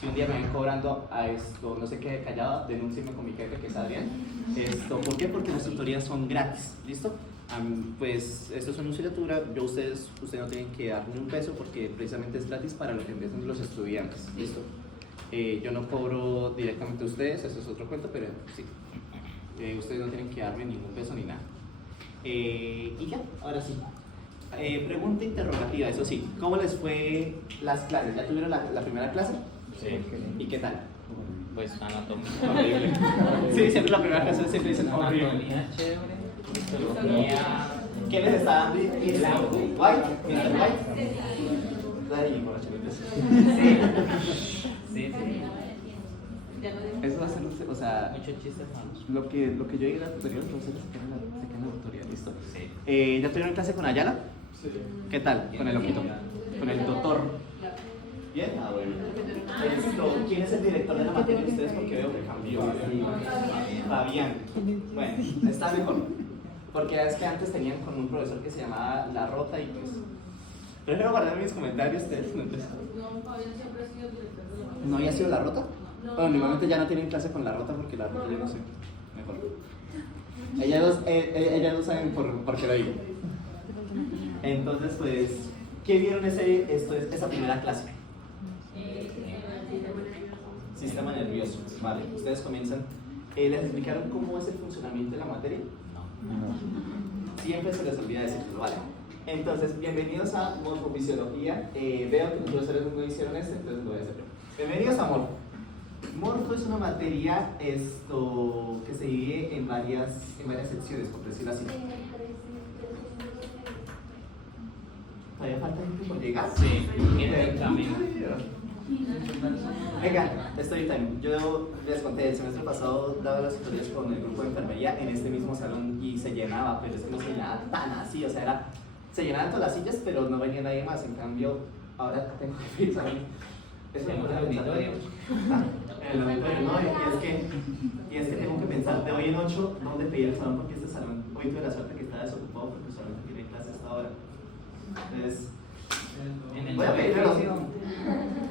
Si un día me ven cobrando a esto, no sé qué callado, denúncienme con mi jefe que es Adrián. ¿Por qué? Porque las tutorías son gratis, ¿listo? Pues esto es una nunciatura, ustedes no tienen que dar ni un peso porque precisamente es gratis para lo que empiezan los estudiantes, ¿listo? Yo no cobro directamente a ustedes, eso es otro cuento, pero sí, ustedes no tienen que darme ningún peso ni nada. Y ya, ahora sí. Pregunta interrogativa, eso sí, ¿cómo les fue las clases? ¿Ya tuvieron la primera clase? Sí. ¿Y qué tal? Pues anatomía. Horrible. Sí, siempre la primera clase siempre dicen horrible. Anatomía chévere. Histología. ¿Quién les está dando? ¿White? ¿Mr. White? Ahí, por Sí. Eso va a ser, o sea, Muchos chistes malos. lo que yo diga en la tutorial, no sé se queda en la tutorial, ¿listo? Sí. ¿Ya tuvieron clase con Ayala? Sí. ¿Qué tal? Con el loquito. Con el doctor. ¿Bien? Ah, bueno. ¿Quién es el director de la materia de ustedes? Porque veo que cambió. Fabián. Bueno, está mejor. Porque es que antes tenían con un profesor que se llamaba La Rota y pues... Prefiero guardar mis comentarios ustedes. No, Fabián siempre ha sido el director de la materia. ¿No había sido La Rota? No. Bueno, normalmente ya no tienen clase con La Rota porque La Rota yo no sé. Mejor. Ellas no saben por qué lo digo. Entonces, pues, ¿qué vieron esa primera clase? Sistema nervioso. Vale, ustedes comienzan. ¿Les explicaron cómo es el funcionamiento de la materia? No. Siempre se les olvida decirlo, vale. Entonces, bienvenidos a Morfofisiología. Veo que los profesores no hicieron esto, entonces lo voy a hacer yo. Bienvenidos a Morfo. Morfo es una materia que se divide en varias secciones, por decirlo así. ¿Todavía falta tiempo por llegar? Sí, en el camino. Venga, story time. Yo les conté, el semestre pasado daba las tutorías con el grupo de enfermería en este mismo salón y se llenaba, pero es que no se llenaba tan así, o sea, se llenaban todas las sillas, pero no venía nadie más. En cambio, ahora tengo que pensar en En un auditorio. En el auditorio, no, y es que tengo que pensar de hoy en 8 dónde pedir el salón, porque este salón, hoy tuve la suerte que está desocupado porque solamente tiene clase hasta ahora. Entonces, voy a pedirlo.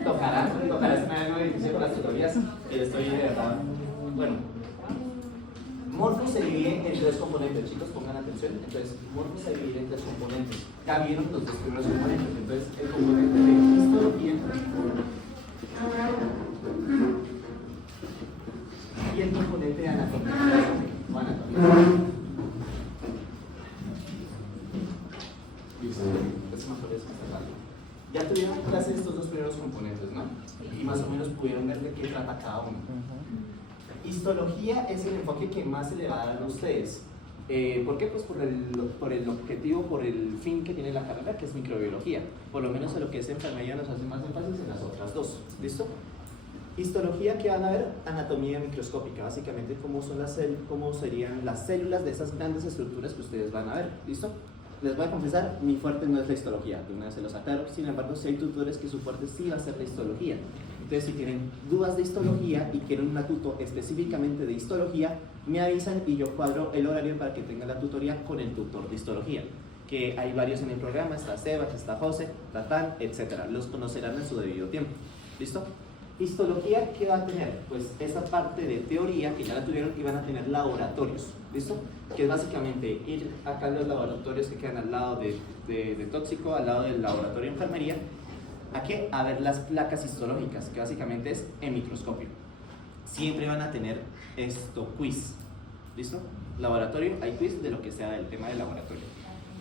Tocará este nuevo edificio con las tutorías. Estoy de verdad. Bueno, Morfo se divide en tres componentes, chicos, pongan atención. Entonces, Morfo se divide en tres componentes. Ya vieron los dos primeros componentes. Entonces, el componente de histología y el componente de anatomía. O anatomía. Listo. Es mejor eso, ya tuvieron clase de estos dos primeros componentes, ¿no? Y más o menos pudieron ver de qué trata cada uno. Histología es el enfoque que más se le va a dar a ustedes. ¿Por qué? Pues por el objetivo, por el fin que tiene la carrera, que es microbiología. Por lo menos en lo que es enfermería nos hace más énfasis en las otras dos. ¿Listo? Histología, ¿qué van a ver? Anatomía microscópica, básicamente cómo serían las células de esas grandes estructuras que ustedes van a ver. ¿Listo? Les voy a confesar, mi fuerte no es la histología, de una vez se los aclaro. Sin embargo, si hay tutores que su fuerte sí va a ser la histología. Entonces, si tienen dudas de histología y quieren una tuto específicamente de histología, me avisan y yo cuadro el horario para que tengan la tutoría con el tutor de histología. Que hay varios en el programa, está Sebas, está José, Tatán, etc. Los conocerán en su debido tiempo. ¿Listo? Histología, ¿qué va a tener? Pues esa parte de teoría que ya la tuvieron y van a tener laboratorios, ¿listo? Que es básicamente ir acá a los laboratorios que quedan al lado de tóxico, al lado del laboratorio de enfermería. ¿A qué? A ver las placas histológicas, que básicamente es en microscopio. Siempre van a tener quiz, ¿listo? Laboratorio, hay quiz de lo que sea del tema del laboratorio.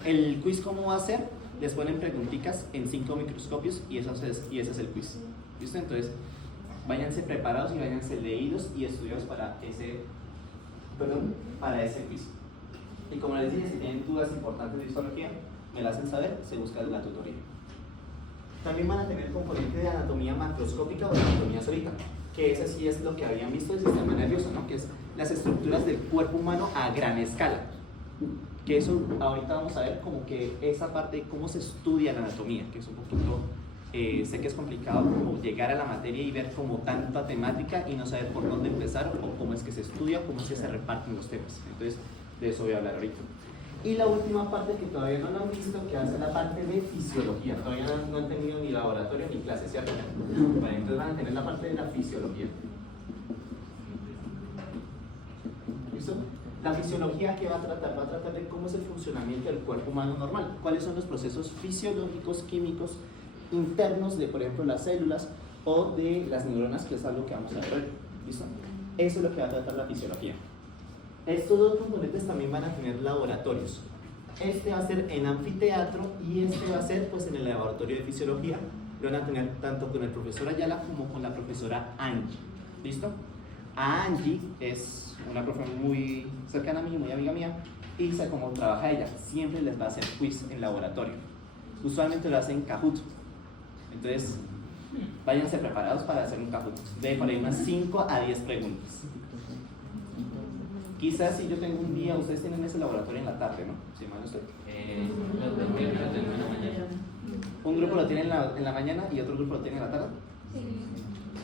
El quiz, ¿cómo va a ser? Les ponen preguntitas en 5 microscopios y ese es el quiz, ¿listo? Entonces, váyanse preparados y váyanse leídos y estudiados para ese quiz. Y como les dije, si tienen dudas importantes de histología, me las hacen saber, se busca la tutoría. También van a tener componente de anatomía macroscópica o de anatomía sólida, que ese sí es lo que habían visto del sistema nervioso, ¿no? Que es las estructuras del cuerpo humano a gran escala. Que eso ahorita vamos a ver como que esa parte de cómo se estudia la anatomía, que es un poquito... sé que es complicado como llegar a la materia y ver como tanta temática y no saber por dónde empezar o cómo es que se estudia, cómo es que se reparten los temas. Entonces, de eso voy a hablar ahorita. Y la última parte que todavía no lo han visto, que hace la parte de fisiología. Todavía no han tenido ni laboratorio ni clase, ¿cierto? Bueno, entonces van a tener la parte de la fisiología. ¿Listo? La fisiología, ¿qué va a tratar? Va a tratar de cómo es el funcionamiento del cuerpo humano normal. ¿Cuáles son los procesos fisiológicos, químicos, internos de, por ejemplo, las células o de las neuronas, que es algo que vamos a ver hoy? ¿Listo? Eso es lo que va a tratar la fisiología. Estos dos componentes también van a tener laboratorios. Este va a ser en anfiteatro y este va a ser pues en el laboratorio de fisiología. Lo van a tener tanto con el profesor Ayala como con la profesora Angie. ¿Listo? A Angie es una profesora muy cercana a mí, muy amiga mía, y sé cómo trabaja ella. Siempre les va a hacer quiz en laboratorio. Usualmente lo hacen en Kahoot. Entonces, váyanse preparados para hacer un Kahoot. De por ahí unas 5 a 10 preguntas. Quizás si yo tengo un día, ustedes tienen ese laboratorio en la tarde, ¿no? Si mal no estoy. Lo tengo en la mañana. Un grupo lo tiene en la mañana y otro grupo lo tiene en la tarde.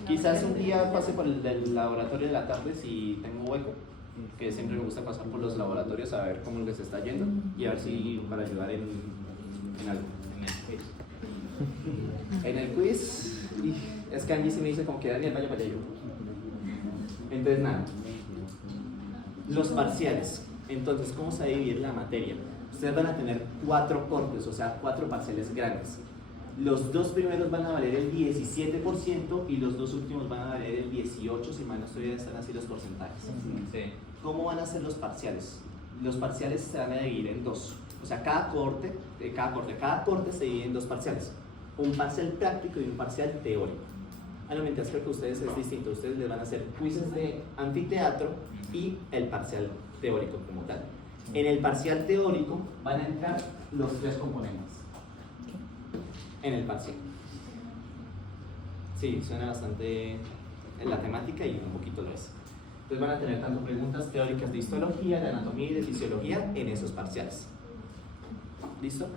Quizás un día pase por el del laboratorio de la tarde si tengo hueco, que siempre me gusta pasar por los laboratorios a ver cómo les está yendo y a ver si para ayudar en algo. En el quiz, es que Angie sí me dice como que Daniel vaya para allá yo. Entonces nada. Los parciales. Entonces, ¿cómo se va a dividir la materia? Ustedes van a tener 4 cortes, o sea, 4 parciales grandes. Los 2 primeros van a valer el 17% y los 2 últimos van a valer el 18%, si mal no estoy, están así los porcentajes. Sí. ¿Cómo van a ser los parciales? Los parciales se van a dividir en 2. O sea, cada corte se divide en 2 parciales. Un parcial práctico y un parcial teórico. Mientras creo que ustedes es distinto. Ustedes les van a hacer quizzes de anfiteatro y el parcial teórico como tal. En el parcial teórico van a entrar los 3 componentes. En el parcial. Sí, suena bastante en la temática y un poquito lo es. Entonces van a tener tanto preguntas teóricas de histología, de anatomía y de fisiología en esos parciales. ¿Listo?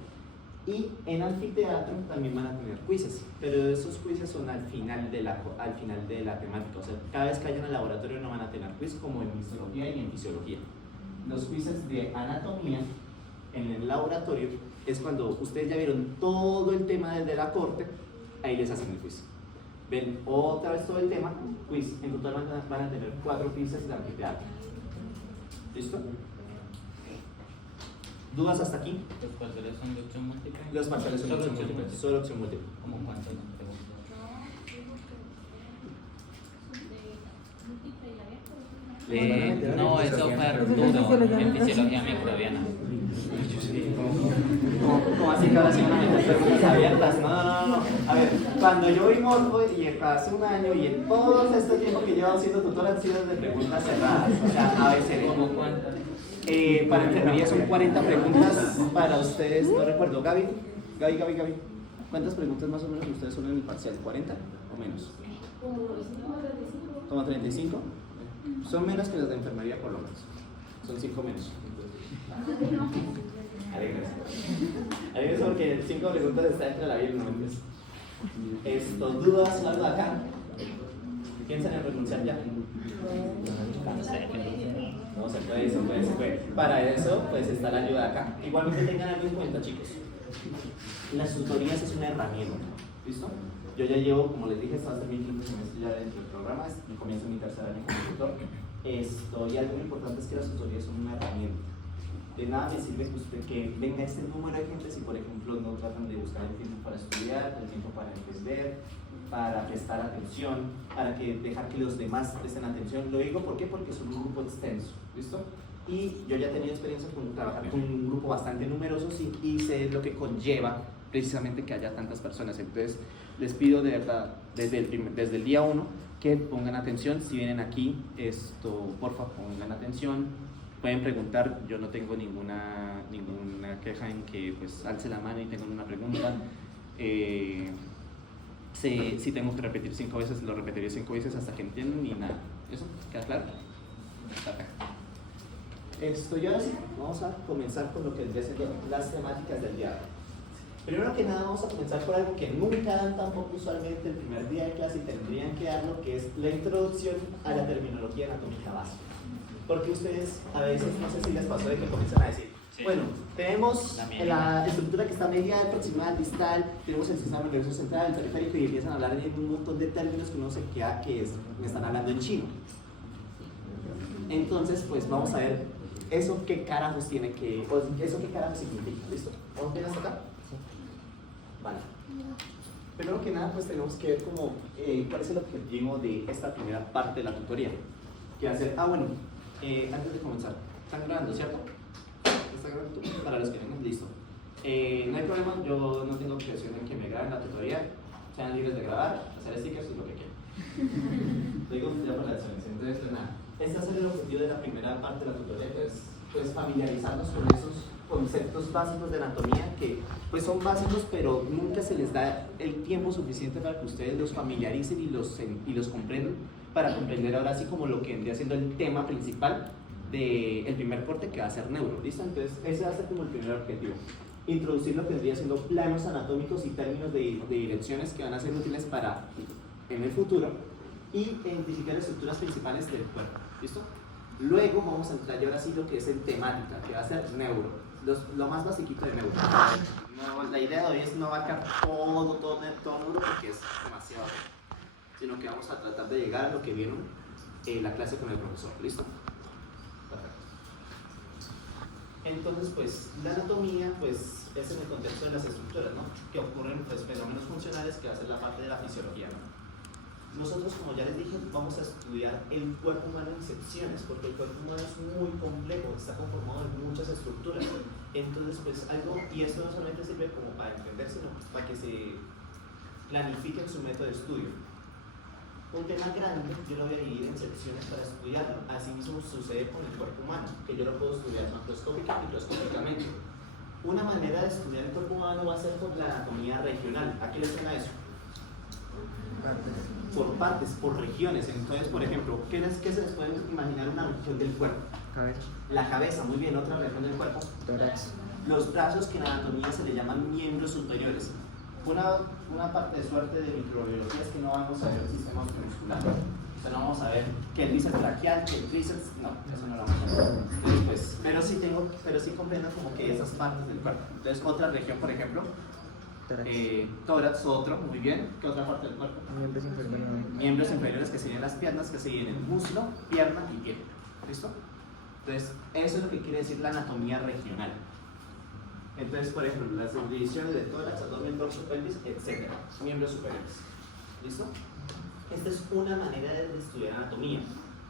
Y en anfiteatro también van a tener quizzes, pero esos quizzes son al final de la temática. O sea, cada vez que hayan al laboratorio no van a tener quiz como en histología y en fisiología. Los quizzes de anatomía en el laboratorio es cuando ustedes ya vieron todo el tema desde la corte, ahí les hacen el quiz. Ven otra vez todo el tema, quiz. En total van a tener 4 quizzes de anfiteatro. ¿Listo? ¿Dudas hasta aquí? ¿Los parciales son de opción múltiple? Los parciales son de opción múltiple, solo opción múltiple. ¿Cómo cuántos? No, eso fue Arturo en fisiología microbiana. ¿Cómo así que ahora sí van a meter preguntas abiertas? No. A ver, cuando yo vi Morfo y hace un año y en todo este tiempo que llevo siendo tutor han sido de preguntas cerradas. O sea, ABCD. ¿Cómo cuántas? Para enfermería son 40 preguntas para ustedes, no recuerdo. Gaby. ¿Cuántas preguntas más o menos ustedes son en el parcial? ¿40 o menos? ¿Como 35? Son menos que las de enfermería por lo menos. Son 5 menos. Alegres porque 5 preguntas está entre la vida y el momento. ¿Dudas o algo de acá? ¿Piensan en renunciar ya? No, se puede. Para eso, pues está la ayuda acá. Igualmente tengan algo en cuenta, chicos. Las tutorías es una herramienta. ¿Listo? Yo ya llevo, como les dije, hasta mi quinto semestre ya dentro del programa y comienzo mi tercer año como tutor. Y algo muy importante es que las tutorías son una herramienta. De nada me sirve que venga este número de gente si, por ejemplo, no tratan de buscar el tiempo para estudiar, el tiempo para entender, para prestar atención, para dejar que los demás presten atención. Lo digo ¿por qué? Porque son un grupo extenso, ¿listo? Y yo ya he tenido experiencia con trabajar con un grupo bastante numeroso y sé lo que conlleva precisamente que haya tantas personas. Entonces, les pido de verdad, desde el día 1, que pongan atención. Si vienen aquí, porfa, pongan atención. Pueden preguntar, yo no tengo ninguna queja en que pues alce la mano y tengan una pregunta. Si tengo que repetir 5 veces, lo repetiré 5 veces hasta que entiendan y nada. ¿Eso? ¿Queda claro? Y ahora sí, vamos a comenzar con lo que es las temáticas del día de hoy. Primero que nada vamos a comenzar por algo que nunca dan tampoco usualmente el primer día de clase y tendrían que darlo, que es la introducción a la terminología anatómica básica. Porque ustedes a veces, no sé si les pasó de que comienzan a decir, Sí. Bueno, tenemos La mía. la estructura que está medial, proximal, distal, tenemos el sistema nervioso central, el periférico y empiezan a hablar en un montón de términos que uno se queda que me están hablando en chino. Entonces, pues vamos a ver eso qué carajos tiene que, o eso qué carajos significa, ¿listo? ¿Vamos bien hasta acá? Vale. Primero que nada, pues tenemos que ver como, cuál es el objetivo de esta primera parte de la tutoría. Que va a ser, antes de comenzar, ¿están grabando, cierto? ¿Está grabando? Para los que vengan, listo. No hay problema, yo no tengo presión en que me graben la tutoría, sean libres de grabar, hacer stickers y lo que quieran. Lo digo ya para la excelencia, entonces pues nada. Este va a ser el objetivo de la primera parte de la tutoría, que es pues, familiarizarnos con esos conceptos básicos de anatomía que pues son básicos, pero nunca se les da el tiempo suficiente para que ustedes los familiaricen y los comprendan, para comprender ahora sí como lo que vendría siendo el tema principal del primer corte, que va a ser neuro, ¿listo? Entonces ese va a ser como el primer objetivo. Introducir lo que vendría siendo planos anatómicos y términos de direcciones que van a ser útiles para en el futuro, y identificar estructuras principales del cuerpo, ¿listo? Luego vamos a entrar ya ahora sí lo que es en temática, que va a ser neuro, lo más basiquito de neuro. No, la idea de hoy es no abarcar todo neuro porque es demasiado, sino que vamos a tratar de llegar a lo que vieron en la clase con el profesor, ¿listo? Perfecto. Entonces, pues, la anatomía, pues, es en el contexto de las estructuras, ¿no? Que ocurren, pues, fenómenos funcionales, que va a ser la parte de la fisiología, ¿no? Nosotros, como ya les dije, vamos a estudiar el cuerpo humano en secciones, porque el cuerpo humano es muy complejo, está conformado de muchas estructuras. Entonces, pues y esto no solamente sirve como para entender, sino para que se planifiquen su método de estudio. Un tema grande yo lo voy a dividir en secciones para estudiarlo. Así mismo sucede con el cuerpo humano, que yo lo puedo estudiar macroscópica y microscópicamente. Una manera de estudiar el cuerpo humano va a ser por la anatomía regional. ¿A qué le suena eso? Por partes, por regiones. Entonces, por ejemplo, ¿qué se les puede imaginar una región del cuerpo? Cabeza. La cabeza, muy bien. Otra región del cuerpo. Tórax. Los brazos, que en anatomía se le llaman miembros superiores. Una parte de suerte de microbiología es que no vamos a ver el sistema muscular. O sea, no vamos a ver que el bíceps braquial, que el tríceps, no, eso no lo vamos a ver. Entonces, pues, pero sí comprendo como que esas partes del cuerpo. Entonces, otra región, por ejemplo, Tórax. tórax, otro, muy bien. ¿Qué otra parte del cuerpo? Miembros inferiores. Miembros inferiores, que serían las piernas, que serían el muslo, pierna y pie. ¿Listo? Entonces, eso es lo que quiere decir la anatomía regional. Entonces, por ejemplo, las subdivisiones de tórax, abdomen, dorso, pelvis, etc. Miembros superiores. ¿Listo? Esta es una manera de estudiar anatomía.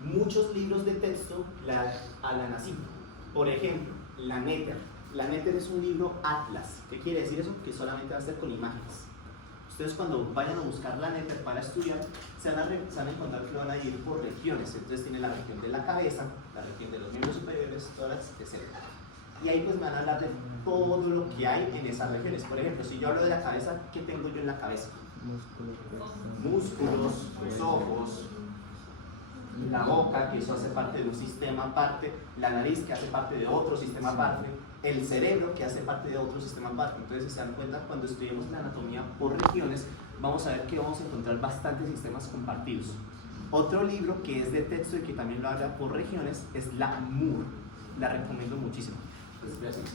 Muchos libros de texto la hablan así. Por ejemplo, la Néter. La Néter es un libro atlas. ¿Qué quiere decir eso? Que solamente va a ser con imágenes. Ustedes cuando vayan a buscar la Néter para estudiar, se van a encontrar que lo van a ir por regiones. Entonces tiene la región de la cabeza, la región de los miembros superiores, tórax, etc. Y ahí pues me van a hablar de todo lo que hay en esas regiones. Por ejemplo, si yo hablo de la cabeza, ¿qué tengo yo en la cabeza? Músculos, los ojos, la boca, que eso hace parte de un sistema aparte, la nariz, que hace parte de otro sistema aparte, el cerebro, que hace parte de otro sistema aparte. Entonces, si se dan cuenta, cuando estudiemos la anatomía por regiones, vamos a ver que vamos a encontrar bastantes sistemas compartidos. Otro libro que es de texto y que también lo habla por regiones es la MUR. La recomiendo muchísimo. Pues, gracias.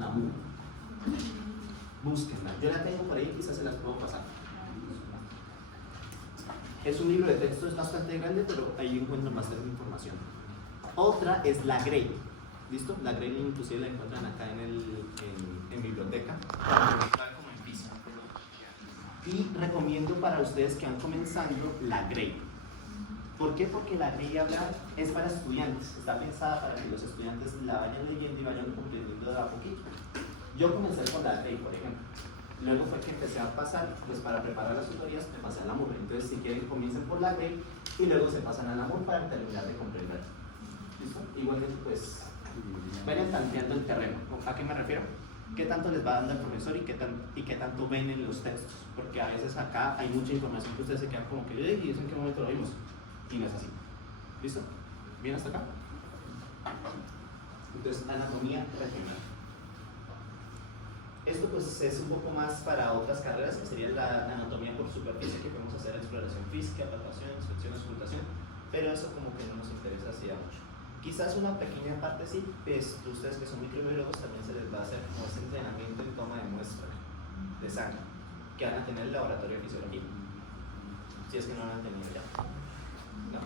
La MUR. Búsquenla. Yo la tengo por ahí, quizás se las puedo pasar. Es un libro de texto, es bastante grande, pero ahí encuentran bastante información. Otra es la Gray. ¿Listo? La Gray inclusive la encuentran acá en biblioteca, para encontrar como en piso. Y recomiendo para ustedes que van comenzando la Gray. ¿Por qué? Porque la Gray es para estudiantes. Está pensada para que los estudiantes la vayan leyendo y vayan comprendiendo de a poquito. Yo comencé con la Gray, por ejemplo. Luego fue que empecé a pasar, pues para preparar las tutorías, me pasé a la MUR. Entonces, si quieren, comiencen por la Gray y luego se pasan a la MUR para terminar de comprender. ¿Listo? Igualmente, pues, vayan tanteando el terreno. ¿A qué me refiero? ¿Qué tanto les va dando el profesor y qué tanto ven en los textos? Porque a veces acá hay mucha información que ustedes se quedan como que yo dije, ¿y eso en qué momento lo vimos? Y no es así. ¿Listo? ¿Bien hasta acá? Entonces, anatomía regional. Esto pues es un poco más para otras carreras, que sería la anatomía por superficie, que podemos hacer exploración física, palpación, inspección, auscultación. pero eso como que no nos interesa así a mucho. Quizás una pequeña parte sí, pues ustedes que son microbiólogos también se les va a hacer como este entrenamiento en toma de muestra de sangre, que van a tener el laboratorio de fisiología, si es que no lo han tenido ya. No.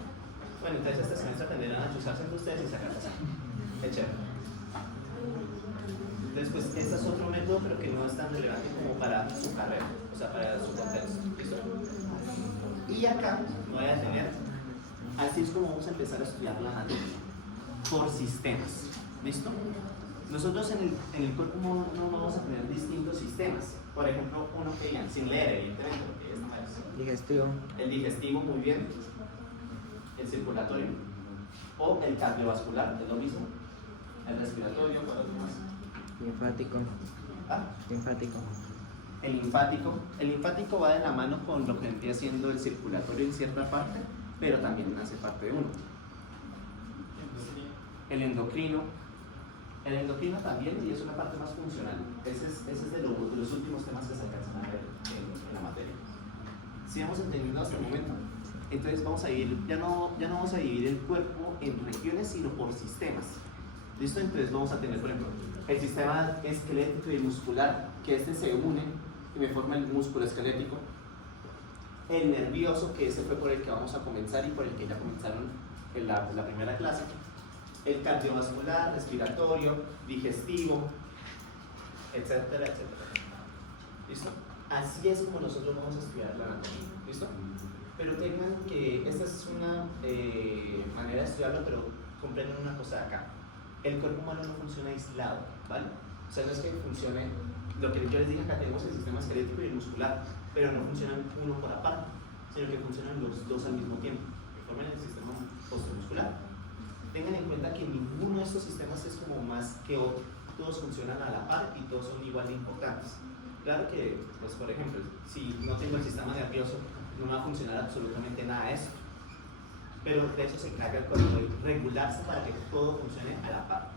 Bueno, entonces este semestre aprenderán a chuzarse entre ustedes y sacar la sangre. Qué chévere. Entonces, pues este es otro método, pero que no es tan relevante como para su carrera, o sea, para su contexto. ¿Listo? Y acá voy a tener, así es como vamos a empezar a estudiar la anatomía, por sistemas. ¿Listo? Nosotros en el cuerpo no vamos a tener distintos sistemas. Por ejemplo, uno que digan, sin leer, evidentemente, porque es más. Digestivo. El digestivo, muy bien. El circulatorio. O el cardiovascular, es lo mismo. El respiratorio, ¿cuál otro más? Linfático. ¿Ah? Linfático. El linfático. El linfático va de la mano con lo que empieza siendo el circulatorio en cierta parte, pero también hace parte de uno. El endocrino. El endocrino también, y es una parte más funcional. Ese es de los últimos temas que se alcanzan a ver en la materia. ¿Sí hemos entendido hasta el momento? Entonces vamos a ir, ya no vamos a dividir el cuerpo en regiones, sino por sistemas. ¿Listo? Entonces vamos a tener, por ejemplo, el sistema esquelético y muscular, que se une y me forma el músculo esquelético. El nervioso, que ese fue por el que vamos a comenzar y por el que ya comenzaron en la primera clase. El cardiovascular, respiratorio, digestivo, etcétera, etcétera. ¿Listo? Así es como nosotros vamos a estudiar la anatomía. ¿Listo? Pero tengan que, esta es una manera de estudiarlo, pero comprenden una cosa de acá. El cuerpo humano no funciona aislado, ¿vale? O sea, no es que funcione, lo que yo les dije acá, tenemos el sistema esquelético y el muscular, pero no funcionan uno por aparte, sino que funcionan los dos al mismo tiempo, que forman el sistema osteomuscular. Tengan en cuenta que ninguno de estos sistemas es como más que otro, todos funcionan a la par y todos son igual de importantes. Claro que, pues por ejemplo, si no tengo el sistema nervioso, no me va a funcionar absolutamente nada de eso. Pero de eso se encarga el cuerpo, de regularse para que todo funcione a la par.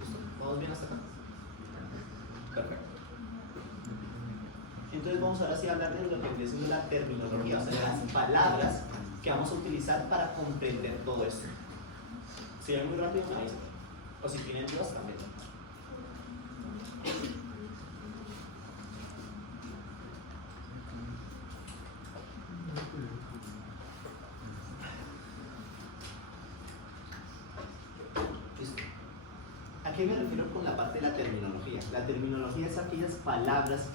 ¿Listo? ¿Vamos bien hasta acá? Perfecto. Entonces vamos ahora sí a hablar de lo que viene siendo la terminología, o sea, las palabras que vamos a utilizar para comprender todo esto. Si ven muy rápido, me avisan. O si tienen dudas, también. Listo. ¿A qué me refiero con la parte de la terminología? La terminología es aquellas palabras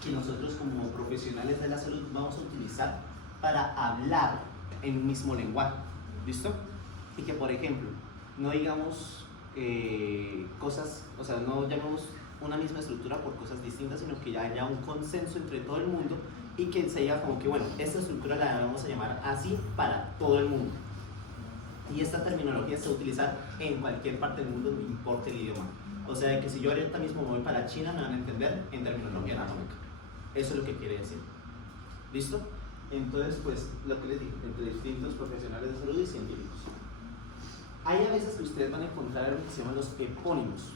que nosotros como profesionales de la salud vamos a utilizar para hablar en un mismo lenguaje. ¿Listo? Y que, por ejemplo, no digamos cosas, o sea, no llamemos una misma estructura por cosas distintas, sino que ya haya un consenso entre todo el mundo y que se diga como que, bueno, esta estructura la vamos a llamar así para todo el mundo. Y esta terminología se va a utilizar en cualquier parte del mundo, no importa el idioma. O sea, que si yo ahorita mismo me voy para China, me van a entender en terminología anatómica. Eso es lo que quiere decir. ¿Listo? Entonces, pues, lo que les digo, entre distintos profesionales de salud y científicos. Hay a veces que ustedes van a encontrar algo que se llaman los epónimos,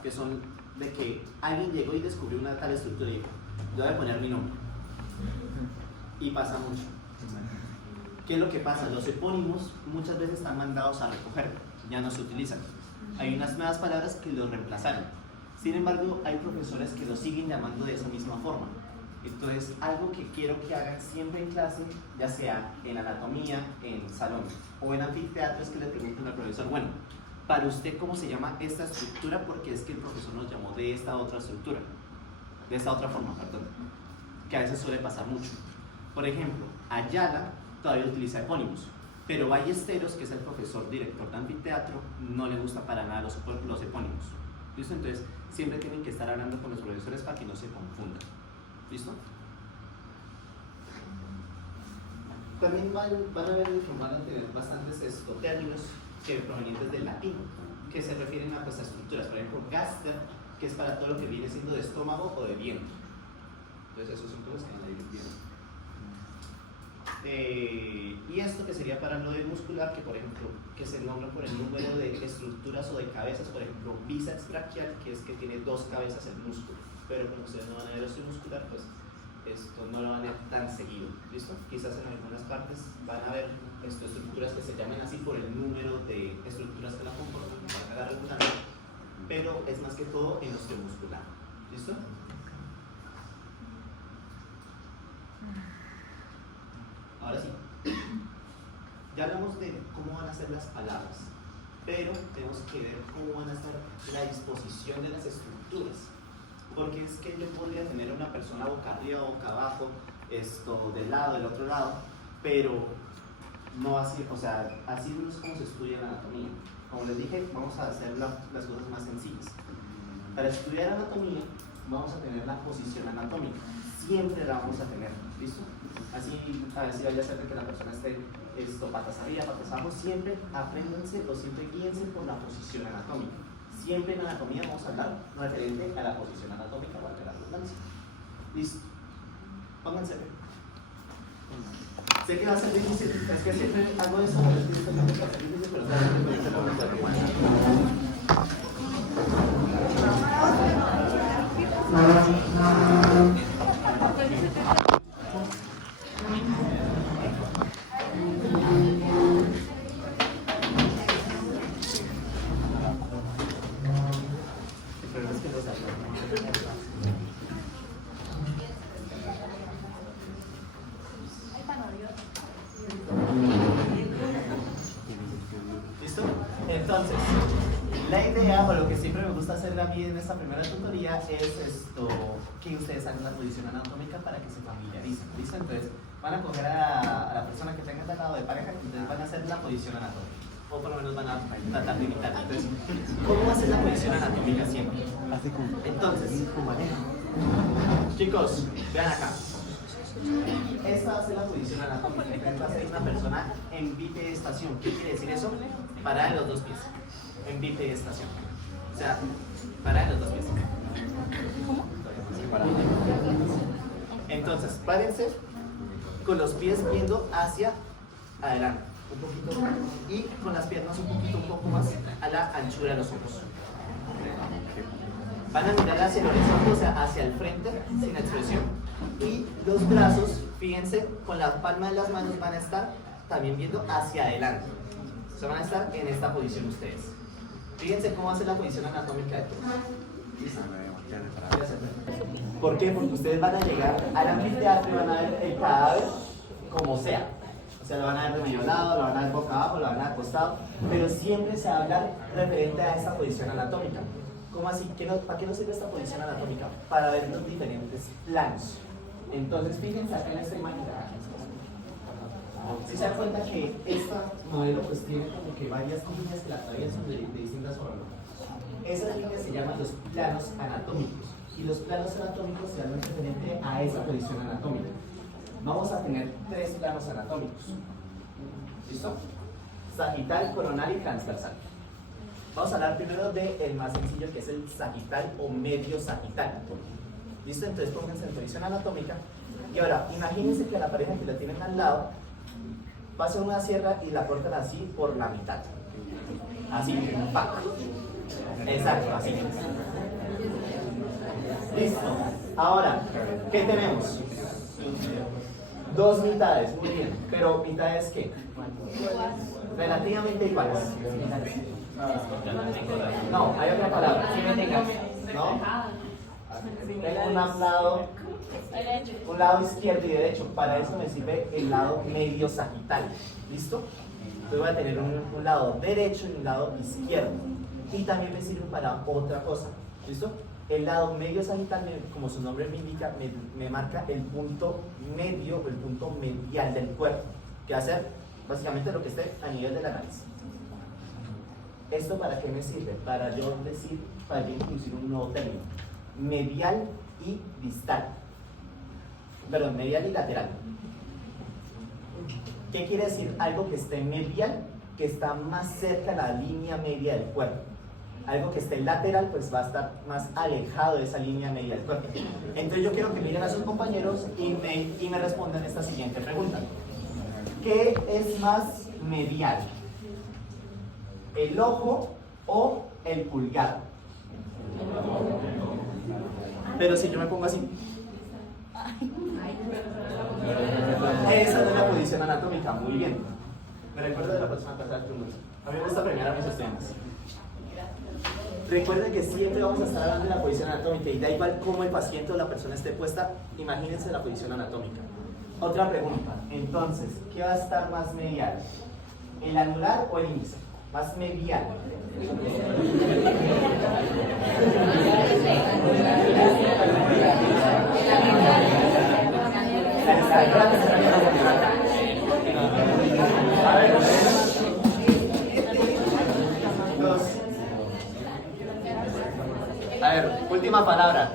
que son de que alguien llegó y descubrió una tal estructura y dijo, yo voy a poner mi nombre. Y pasa mucho. ¿Qué es lo que pasa? Los epónimos muchas veces están mandados a recoger, ya no se utilizan. Hay unas nuevas palabras que los reemplazaron. Sin embargo, hay profesores que los siguen llamando de esa misma forma. Entonces, algo que quiero que hagan siempre en clase, ya sea en anatomía, en salón o en anfiteatro, es que le pregunten al profesor, bueno, para usted, ¿cómo se llama esta estructura? Porque es que el profesor nos llamó de esta otra estructura, de esta otra forma, perdón, que a veces suele pasar mucho. Por ejemplo, Ayala todavía utiliza epónimos, pero Ballesteros, que es el profesor director de anfiteatro, no le gusta para nada los epónimos. ¿Listo? Entonces, siempre tienen que estar hablando con los profesores para que no se confundan. ¿Listo? También van a ver que van a tener bastantes términos que provenientes del latín, que se refieren a pues, estructuras. Por ejemplo, gaster, que es para todo lo que viene siendo de estómago o de vientre. Entonces, esos son cosas que van a ir viendo. Y esto que sería para lo de muscular, que por ejemplo, que se nombra por el número de estructuras o de cabezas, por ejemplo, bíceps braquial, que es que tiene dos cabezas el músculo. Pero como ustedes no van a ver osteomuscular, pues esto no lo van a ver tan seguido, ¿listo? Quizás en algunas partes van a ver estructuras que se llaman así por el número de estructuras que la conforman, van a dar pero es más que todo en osteomuscular, ¿listo? Ahora sí, ya hablamos de cómo van a ser las palabras, pero tenemos que ver cómo van a estar la disposición de las estructuras, porque es que yo podría tener a una persona boca arriba, boca abajo, esto del lado, del otro lado, pero no así, o sea, así no es como se estudia la anatomía. Como les dije, vamos a hacer las cosas más sencillas. Para estudiar anatomía, vamos a tener la posición anatómica. Siempre la vamos a tener, ¿listo? Así, a ver si vaya a ser de que la persona esté patas arriba, patas abajo. Siempre apréndanse o siempre guíense por la posición anatómica. Siempre en anatomía vamos a hablar referente a la posición anatómica o a la redundancia. ¿Listo? Pónganse. Sé que va a ser difícil, es que siempre hago eso, es difícil, pero ¿listo? Entonces, la idea, o lo que siempre me gusta hacer a mí en esta primera tutoría, es que ustedes hagan la posición anatómica para que se familiaricen, ¿listo? Entonces, van a coger a la persona que tengan al lado de pareja, entonces van a hacer la posición anatómica, o por lo menos van a tratar de imitarla. Entonces, ¿cómo va a ser la posición anatómica siempre? Entonces, chicos, vean acá. Esta va a ser la posición anatómica. Entonces va a ser una persona en bipedestación. ¿Qué quiere decir eso? Parada de los dos pies. En bipedestación. O sea, parada de los dos pies. ¿Cómo? Entonces, párense con los pies viendo hacia adelante. Un poquito. Y con las piernas un poco más a la anchura de los hombros. Van a mirar hacia el horizonte, o sea, hacia el frente, sin expresión. Y los brazos, fíjense, con la palma de las manos van a estar también viendo hacia adelante. O sea, van a estar en esta posición ustedes. Fíjense cómo va a ser la posición anatómica de todos. ¿Listo? ¿Por qué? Porque ustedes van a llegar al anfiteatro y van a ver el cadáver como sea. O sea, lo van a ver de medio lado, lo van a ver boca abajo, lo van a ver acostado, pero siempre se va a hablar referente a esta posición anatómica. ¿Cómo así? ¿Para qué nos sirve esta posición anatómica? Para ver los diferentes planos. Entonces, fíjense acá en esta imagen. Si se dan cuenta que esta modelo pues tiene como que varias líneas que la atraviesan de distintas formas. Esas líneas se llaman los planos anatómicos. Y los planos anatómicos se dan referente a esa posición anatómica. Vamos a tener 3 planos anatómicos. ¿Listo? Sagital, coronal y transversal. Vamos a hablar primero del más sencillo, que es el sagital o medio sagital. ¿Listo? Entonces pónganse en posición anatómica. Y ahora, imagínense que a la pareja que la tienen al lado pasa una sierra y la cortan así por la mitad. Así, ¡pac! Exacto, así. Listo. Ahora, ¿qué tenemos? 2 mitades, muy bien. Pero ¿mitades qué? Relativamente iguales. No, hay otra palabra. ¿No? Tengo un lado izquierdo y derecho. Para eso me sirve el lado medio sagital. ¿Listo? Entonces voy a tener un lado derecho y un lado izquierdo. Y también me sirve para otra cosa. ¿Listo? El lado medio sagital, como su nombre me indica, me marca el punto medio o el punto medial del cuerpo, que va a ser básicamente lo que esté a nivel de la nariz. ¿Esto para qué me sirve? Para yo introducir un nuevo término: medial y distal. Perdón, medial y lateral. ¿Qué quiere decir? Algo que esté medial, que está más cerca de la línea media del cuerpo. Algo que esté lateral, pues va a estar más alejado de esa línea media del cuerpo. Entonces yo quiero que miren a sus compañeros y me respondan esta siguiente pregunta. ¿Qué es más medial? ¿El ojo o el pulgar? Pero si yo me pongo así, Esa no es la posición anatómica, muy bien. Me recuerdo de la próxima clase de alumnos. A mí me gusta premiar a mis estudiantes. Recuerden que siempre vamos a estar hablando de la posición anatómica y da igual cómo el paciente o la persona esté puesta, imagínense la posición anatómica. Otra pregunta, entonces, ¿qué va a estar más medial? ¿El anular o el índice? Más medial. A ver, a ver, última palabra.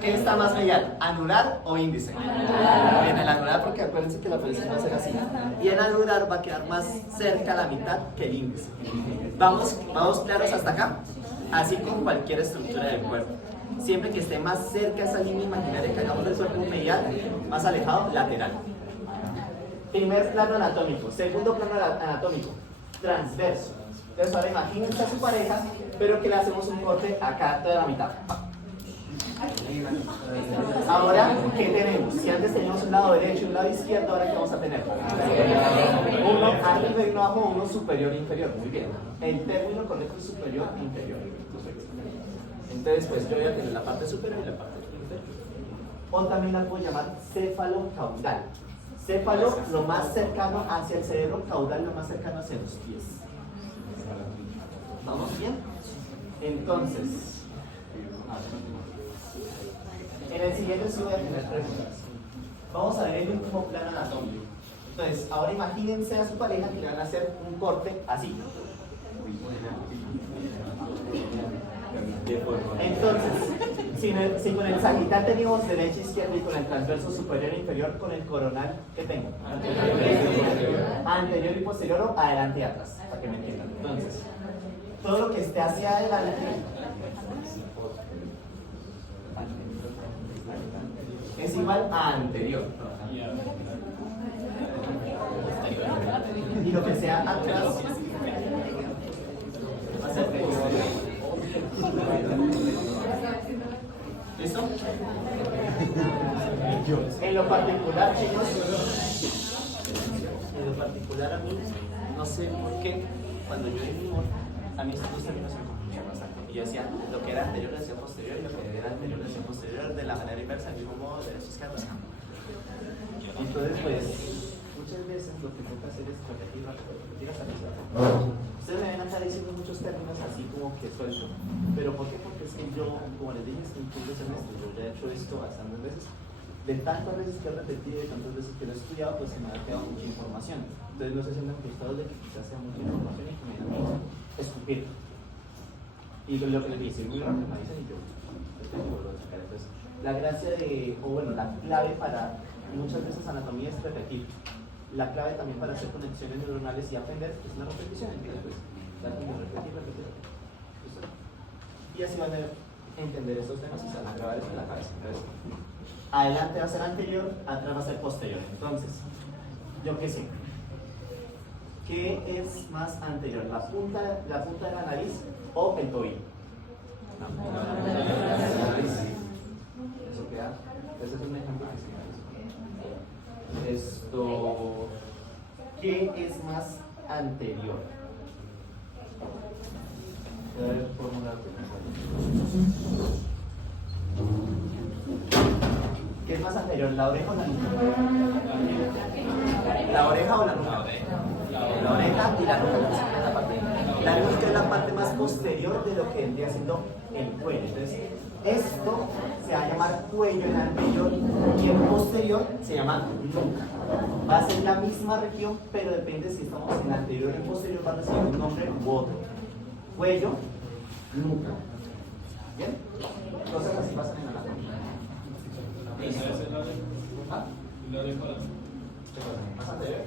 ¿Qué está más medial? ¿Anular o índice? Bien, el anular, porque acuérdense que la posición va a ser así. Y el anular va a quedar más cerca a la mitad que el índice. ¿Vamos claros hasta acá? Así con cualquier estructura del cuerpo. Siempre que esté más cerca a esa línea imaginaria que hagamos del cuerpo medial, más alejado, lateral. Primer plano anatómico. Segundo plano anatómico, transverso. Entonces ahora imagínense a su pareja, pero que le hacemos un corte acá toda la mitad. Ahora, ¿qué tenemos? Si antes teníamos un lado derecho y un lado izquierdo, ¿ahora qué vamos a tener? Uno arriba y uno abajo, uno superior e inferior. Muy bien. El término correcto es superior e inferior. Entonces, pues yo voy a tener la parte superior y la parte inferior. O también la puedo llamar céfalo caudal. Céfalo, lo más cercano hacia el cerebro, caudal, lo más cercano hacia los pies. ¿Vamos bien? Entonces, en el siguiente sí voy a tener preguntas. Vamos a ver el último plano anatómico. Entonces, ahora imagínense a su pareja que le van a hacer un corte así. Entonces, si con el sagital teníamos derecha, izquierda y con el transverso superior e inferior, con el coronal, ¿qué tengo? Anterior y posterior o adelante y atrás, para que me entiendan. Entonces, todo lo que esté hacia adelante es igual a anterior. Y lo que sea atrás va a ser posterior. ¿Listo? En lo particular, chicos, a mí, no sé por qué, cuando yo di mi humor, a mí estos dos términos se me confundían bastante. Y yo decía, lo que era anterior le decía posterior y lo que era anterior le decía posterior de la manera inversa, del mismo modo, derecho, izquierda. Entonces, pues, muchas veces lo que toca hacer es repetir hasta que se aprenda. Ustedes me ven acá diciendo muchos términos así como que suelto. ¿Pero por qué? Porque es que yo, como les dije, es un curso de semestre, yo ya he hecho esto bastantes veces. De tantas veces que he repetido y tantas veces que lo he estudiado, pues se me ha quedado mucha información. Entonces no se sientan frustrados de que quizás sea mucha información y que me den a mí escupir. Y lo que les dije, muy rápido me dicen y yo vuelvo a sacar. Entonces, la gracia de, o bueno, la clave para muchas veces anatomía es repetir. La clave también para hacer conexiones neuronales y aprender es la repetición. Entonces, pues, repetir. Y así van a entender estos temas y se van a grabar esto en la cabeza. Entonces, adelante va a ser anterior, atrás va a ser posterior. Entonces, yo qué sé. ¿Qué es más anterior? ¿La punta de la nariz o el tobillo? La punta de la nariz. Eso queda. Ese es un ejemplo que se me hizo. Esto. ¿Qué es más anterior? Voy a ver formular. ¿Qué es más anterior? ¿La oreja o la nuca? ¿La oreja o la nuca? La oreja y la nuca. La nuca es la parte más posterior de lo que vendría siendo el cuello. Entonces, esto se va a llamar cuello en anterior y en posterior se llama nuca. Va a ser la misma región, pero depende si estamos en anterior o en posterior, va a recibir un nombre u otro. Cuello, nuca. ¿Bien? Cosas así pasan en anatomía. ¿Listo? ¿Ah? ¿Más anterior?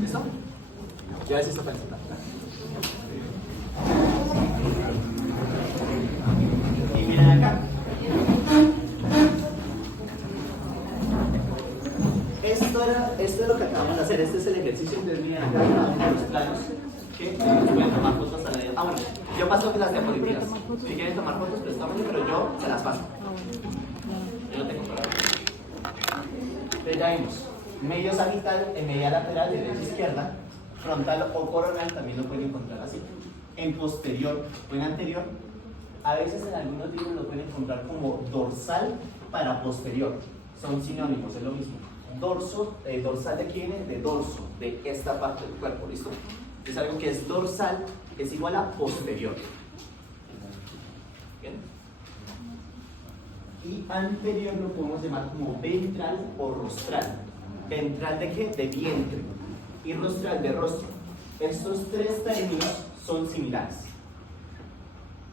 ¿Listo? Ya ves esta persona. Y miren acá. Esto es lo que acabamos de hacer. Este es el ejercicio. Entonces miren acá cada uno de los planos que pueden tomar fotos a la de... Ah, bueno, yo paso las diapositivas. Si quieren tomar fotos, pero yo se las paso. Entonces ya vimos, medio sagital, en media lateral, derecha, izquierda, frontal o coronal, también lo pueden encontrar así. En posterior o en anterior, a veces en algunos libros lo pueden encontrar como dorsal para posterior. Son sinónimos, es lo mismo. Dorsal de aquí viene de dorso, de esta parte del cuerpo, ¿listo? Es algo que es dorsal, es igual a posterior. ¿Bien? Y anterior lo podemos llamar como ventral o rostral. ¿Ventral de qué? De vientre. Y rostral de rostro. Estos tres términos son similares.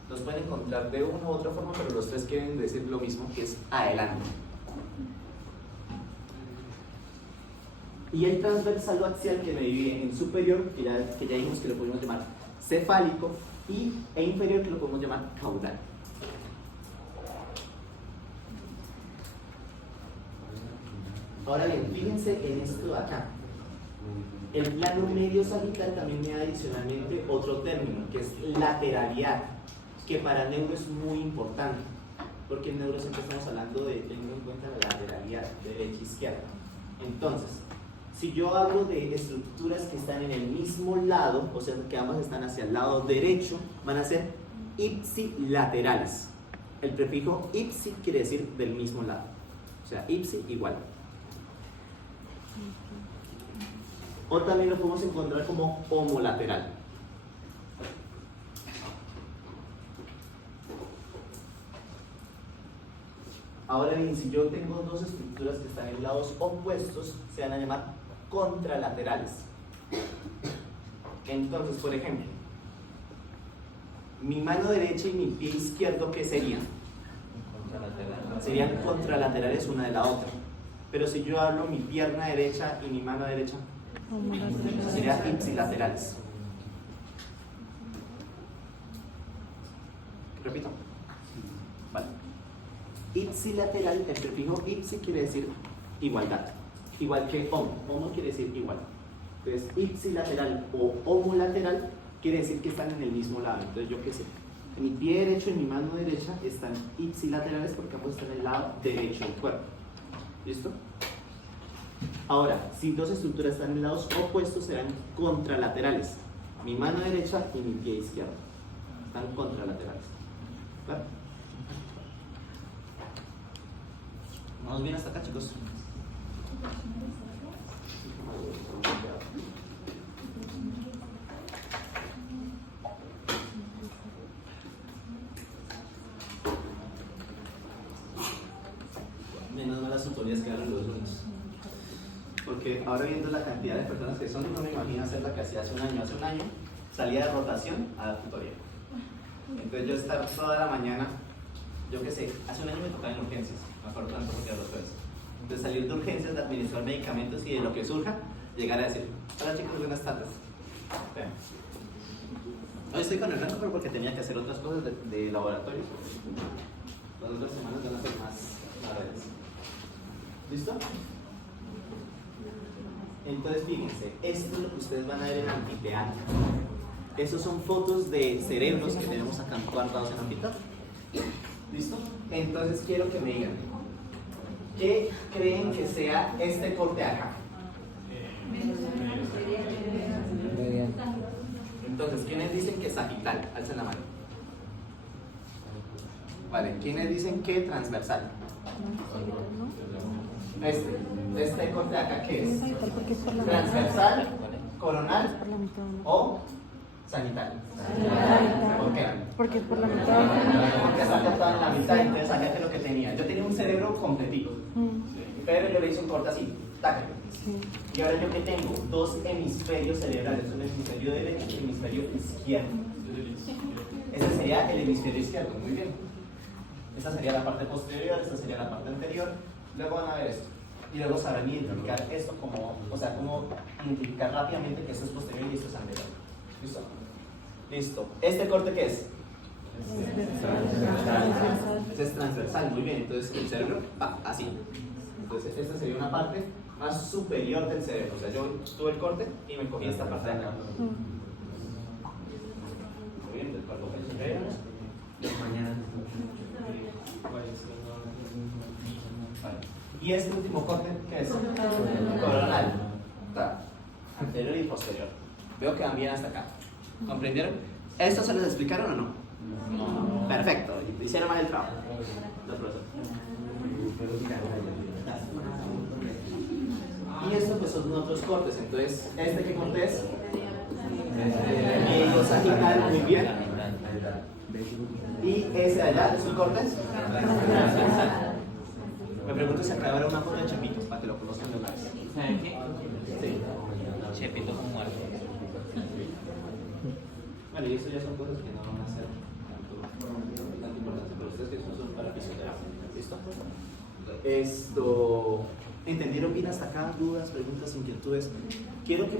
Los pueden encontrar de una u otra forma, pero los tres quieren decir lo mismo, que es adelante. Y el transversal o axial que me divide en superior, que ya dijimos que lo podemos llamar cefálico, e inferior que lo podemos llamar caudal. Ahora bien, fíjense en esto de acá. El plano medio sagital también me da adicionalmente otro término, que es lateralidad, que para el neuro es muy importante, porque en neuro siempre estamos hablando de tener en cuenta la lateralidad, de derecha e izquierda. Entonces, si yo hablo de estructuras que están en el mismo lado, o sea que ambas están hacia el lado derecho, van a ser ipsilaterales. El prefijo ipsi quiere decir del mismo lado, o sea, ipsi igual. O también lo podemos encontrar como homolateral. Ahora bien, si yo tengo dos estructuras que están en lados opuestos, se van a llamar contralaterales. Entonces, por ejemplo, mi mano derecha y mi pie izquierdo, ¿qué serían? Serían contralaterales una de la otra. Pero si yo hablo mi pierna derecha y mi mano derecha, serían ipsilaterales. Repito. Vale. Ipsilateral, el prefijo ipsi quiere decir igualdad. Igual que homo. Homo quiere decir igual. Entonces, ipsilateral o homolateral quiere decir que están en el mismo lado. Entonces, yo qué sé. Mi pie derecho y mi mano derecha están ipsilaterales porque ambos están en el lado derecho del cuerpo. ¿Listo? Ahora, si dos estructuras están en lados opuestos, serán contralaterales. Mi mano derecha y mi pie izquierdo están contralaterales. ¿Claro? ¿Vamos bien hasta acá, chicos? Menos mal las tutorías que hagan los lunes. Porque ahora viendo la cantidad de personas que son, no me imagino hacer la que hacía hace un año. Hace un año salía de rotación a la tutoría. Entonces yo estar toda la mañana, yo qué sé, hace un año me tocaba en urgencias, me acuerdo tanto porque era los jueves. Entonces salir de urgencias, de administrar medicamentos y de lo que surja, llegar a decir, hola chicos, buenas tardes. Vean. Hoy estoy con el rango, pero porque tenía que hacer otras cosas de laboratorio. Las otras semanas van a ser más largas. ¿Listo? Entonces fíjense, esto es lo que ustedes van a ver en anfiteatro. Esas son fotos de cerebros que tenemos acá guardados en anfiteatro. ¿Listo? Entonces quiero que me digan, ¿qué creen que sea este corte acá? Entonces, ¿quiénes dicen que sagital? Alcen la mano. Vale, ¿quiénes dicen que transversal? Este corte de acá, ¿qué es? ¿Transversal, coronal o sagital? ¿Por qué? Porque por la mitad. Porque está cortado en la mitad, entonces acá es lo que tenía. Yo tenía un cerebro completito, pero yo le hice un corte así, tac. Y ahora yo que tengo dos hemisferios cerebrales, un hemisferio derecho y un hemisferio izquierdo. Ese sería el hemisferio izquierdo, muy bien. Esta sería la parte posterior, esta sería la parte anterior. Luego van a ver esto. Y luego sabrán identificar esto como, o sea, como identificar rápidamente que esto es posterior y esto es anterior. ¿Listo? Listo. ¿Este corte qué es? Este es transversal, muy bien. Entonces el cerebro va así. Entonces esta sería una parte más superior del cerebro. O sea, yo tuve el corte y me cogí esta parte de acá. Muy bien, del cuerpo que cerebro. Mañana. Vale. Y este último corte, ¿qué es? Coronal. Está. Anterior y posterior. Veo que van bien hasta acá. ¿Comprendieron? ¿Esto se les explicaron o no? No. Perfecto. Hicieron mal el trabajo. Los profesores. Y estos pues son otros cortes. Entonces, ¿este qué corte es? Medio sagital, muy bien. ¿Y ese de allá es un corte? Me pregunto si acá habrá una foto de Chepito para que lo conozcan de una vez. ¿Sabe qué? Sí. Chepito con muerto. Bueno, y eso ya son cosas que no van a ser tanto importancia para ustedes, que eso son para fisioterapia. ¿Listo? ¿Entendieron bien hasta acá? ¿Dudas, preguntas, inquietudes? Quiero que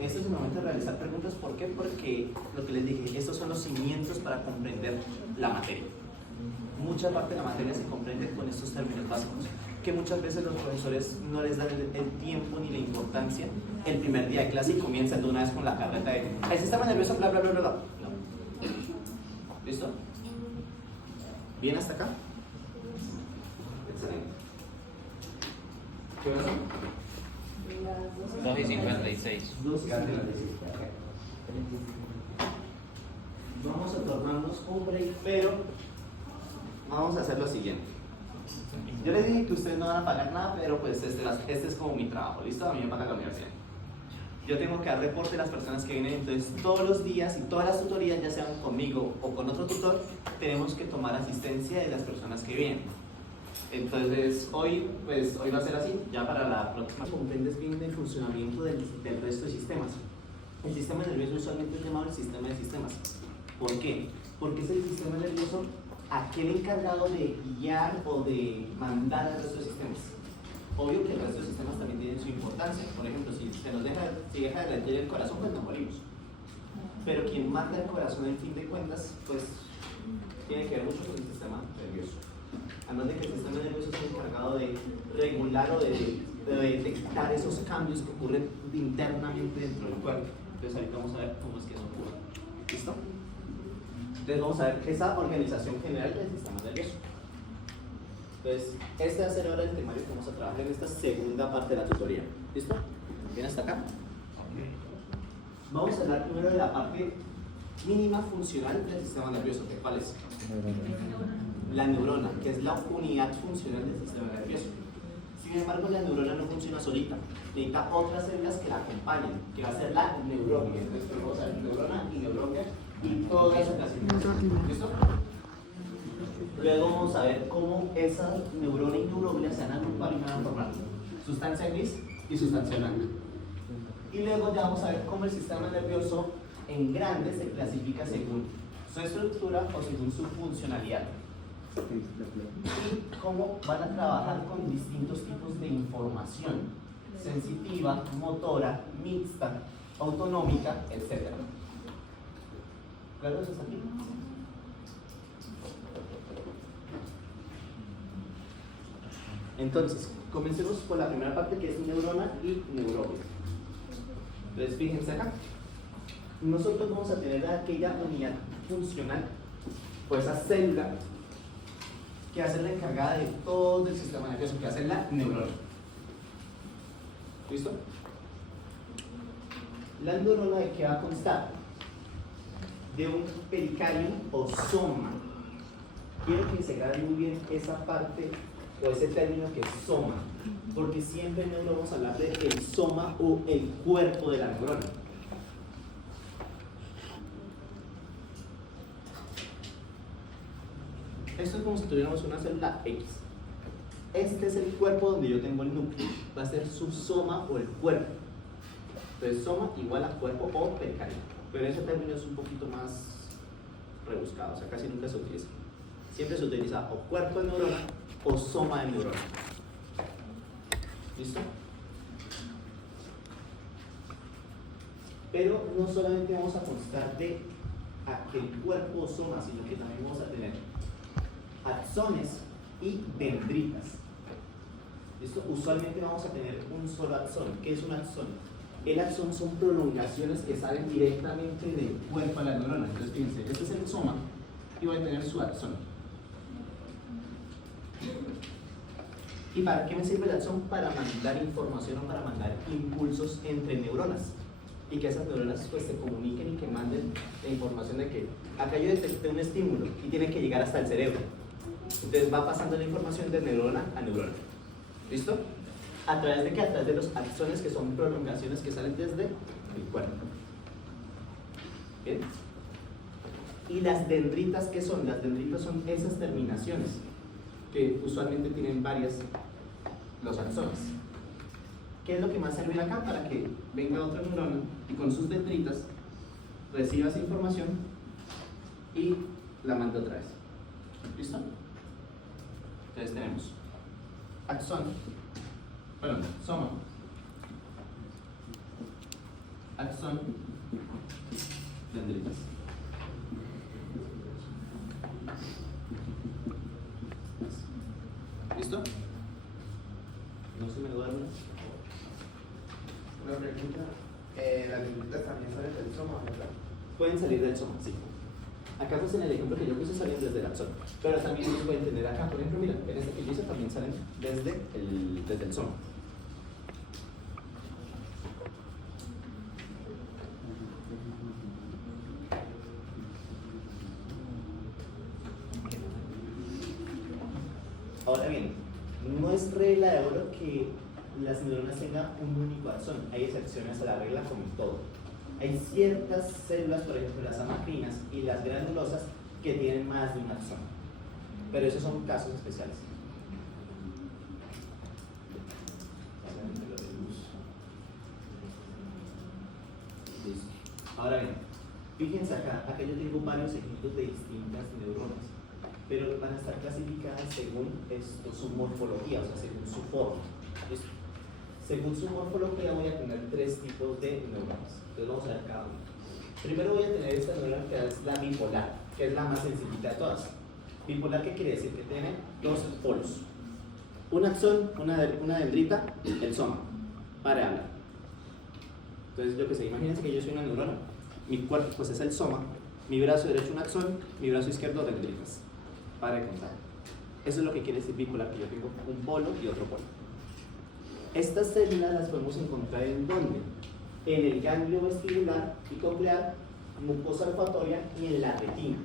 este es el momento de realizar preguntas. ¿Por qué? Porque lo que les dije, estos son los cimientos para comprender la materia. Mucha parte de la materia se comprende con estos términos básicos, que muchas veces los profesores no les dan el tiempo ni la importancia el primer día de clase y comienzan de una vez con la carreta de el sistema nervioso, bla, bla, bla, bla, bla. No. ¿Listo? ¿Bien hasta acá? Excelente. ¿Qué hora son? 2:56. 2:56. Vamos a tomarnos un break, pero vamos a hacer lo siguiente. Yo les dije que ustedes no van a pagar nada, pero pues este es como mi trabajo, ¿listo? A mí me paga la universidad. Yo tengo que dar reporte de las personas que vienen, entonces todos los días y todas las tutorías, ya sean conmigo o con otro tutor, tenemos que tomar asistencia de las personas que vienen. Entonces hoy va a ser así, ya para la próxima. Comprendes bien el funcionamiento del resto de sistemas. El sistema nervioso usualmente es llamado el sistema de sistemas. ¿Por qué? Porque es el sistema nervioso aquel encargado de guiar o de mandar al resto de sistemas. Obvio que el resto de sistemas también tienen su importancia. Por ejemplo, si deja de latir el corazón, pues nos morimos. Pero quien manda el corazón en fin de cuentas, pues tiene que ver mucho con el sistema nervioso. Además de que el sistema nervioso es el encargado de regular o de detectar esos cambios que ocurren internamente dentro del cuerpo. Entonces ahorita vamos a ver cómo es que eso ocurre. ¿Listo? Entonces vamos a ver esa organización general del sistema nervioso. Entonces, este va a ser ahora el temario que vamos a trabajar en esta segunda parte de la tutoría. ¿Listo? ¿Bien hasta acá? Vamos a hablar primero de la parte mínima funcional del sistema nervioso. ¿Cuál es? La neurona, que es la unidad funcional del sistema nervioso. Sin embargo, la neurona no funciona solita. Necesita otras células que la acompañen, que va a ser la neuroglia. Entonces, vamos a ver neurona y neuroglia y toda esa clasificación. ¿Listo? Luego vamos a ver cómo esa neurona y neuroglia se van a agrupar y van a formar sustancia gris y sustancia blanca. Y luego ya vamos a ver cómo el sistema nervioso en grande se clasifica según su estructura o según su funcionalidad. Y cómo van a trabajar con distintos tipos de información: sensitiva, motora, mixta, autonómica, etc. ¿Claro eso es aquí? Entonces, comencemos por la primera parte, que es neurona y neuroglia. Entonces, fíjense acá. Nosotros vamos a tener aquella unidad funcional, o esa célula, que va a ser la encargada de todo el sistema nervioso, que va a ser la neurona. ¿Listo? La neurona, ¿de qué va a constar? De un pericardio o soma. Quiero que se grabe muy bien esa parte o ese término que es soma, porque siempre en neuro vamos a hablar de el soma o el cuerpo de la neurona. Esto es como si tuviéramos una célula X. Este es el cuerpo donde yo tengo el núcleo. Va a ser su soma o el cuerpo. Entonces soma igual a cuerpo o pericardio. Pero ese término es un poquito más rebuscado, o sea, casi nunca se utiliza. Siempre se utiliza o cuerpo de neurona o soma de neurona. ¿Listo? Pero no solamente vamos a constar de aquel cuerpo o soma, sino que también vamos a tener axones y dendritas. ¿Listo? Usualmente vamos a tener un solo axón. ¿Qué es un axón? El axón son prolongaciones que salen directamente del cuerpo a la neurona. Entonces fíjense, este es el soma y va a tener su axón. ¿Y para qué me sirve el axón? Para mandar información o para mandar impulsos entre neuronas. Y que esas neuronas pues se comuniquen y que manden la información de que acá yo detecté un estímulo y tiene que llegar hasta el cerebro. Entonces va pasando la información de neurona a neurona. ¿Listo? ¿A través de qué? A través de los axones, que son prolongaciones que salen desde el cuerpo. ¿Bien? ¿Y las dendritas qué son? Las dendritas son esas terminaciones que usualmente tienen varias, los axones. ¿Qué es lo que más sirve acá? Para que venga otra neurona y con sus dendritas reciba esa información y la mande otra vez. ¿Listo? Entonces tenemos axón, soma, axón, dendritas. ¿Listo? No se me duerme. Una pregunta, las dendritas también salen del soma, ¿verdad? Pueden salir del soma, sí. Acá pues en el ejemplo que yo puse salen desde el axón, pero también se pueden tener acá, por ejemplo, mira, en este que yo hice también salen desde el soma. Ahora bien, no es regla de oro que las neuronas tengan un único axón, hay excepciones a la regla como en todo. Hay ciertas células, por ejemplo las amacrinas y las granulosas, que tienen más de un axón, pero esos son casos especiales. Listo. Ahora bien, fíjense acá yo tengo varios ejemplos de distintas neuronas, pero van a estar clasificadas según su morfología, o sea, según su forma. ¿Listo? Según su morfología voy a tener tres tipos de neuronas. Entonces vamos a ver cada uno. Primero voy a tener esta neurona que es la bipolar, que es la más sencillita de todas. Bipolar, ¿qué quiere decir? Que tiene dos polos. Un axón, una dendrita, el soma, para hablar. Entonces yo que sé, imagínense que yo soy una neurona. Mi cuerpo pues es el soma, mi brazo derecho un axón, mi brazo izquierdo dendritas. Para de contar. Eso es lo que quiere decir bipolar, que yo tengo un polo y otro polo. Estas células las podemos encontrar ¿en dónde? En el ganglio vestibular y coclear, mucosa olfatoria y en la retina.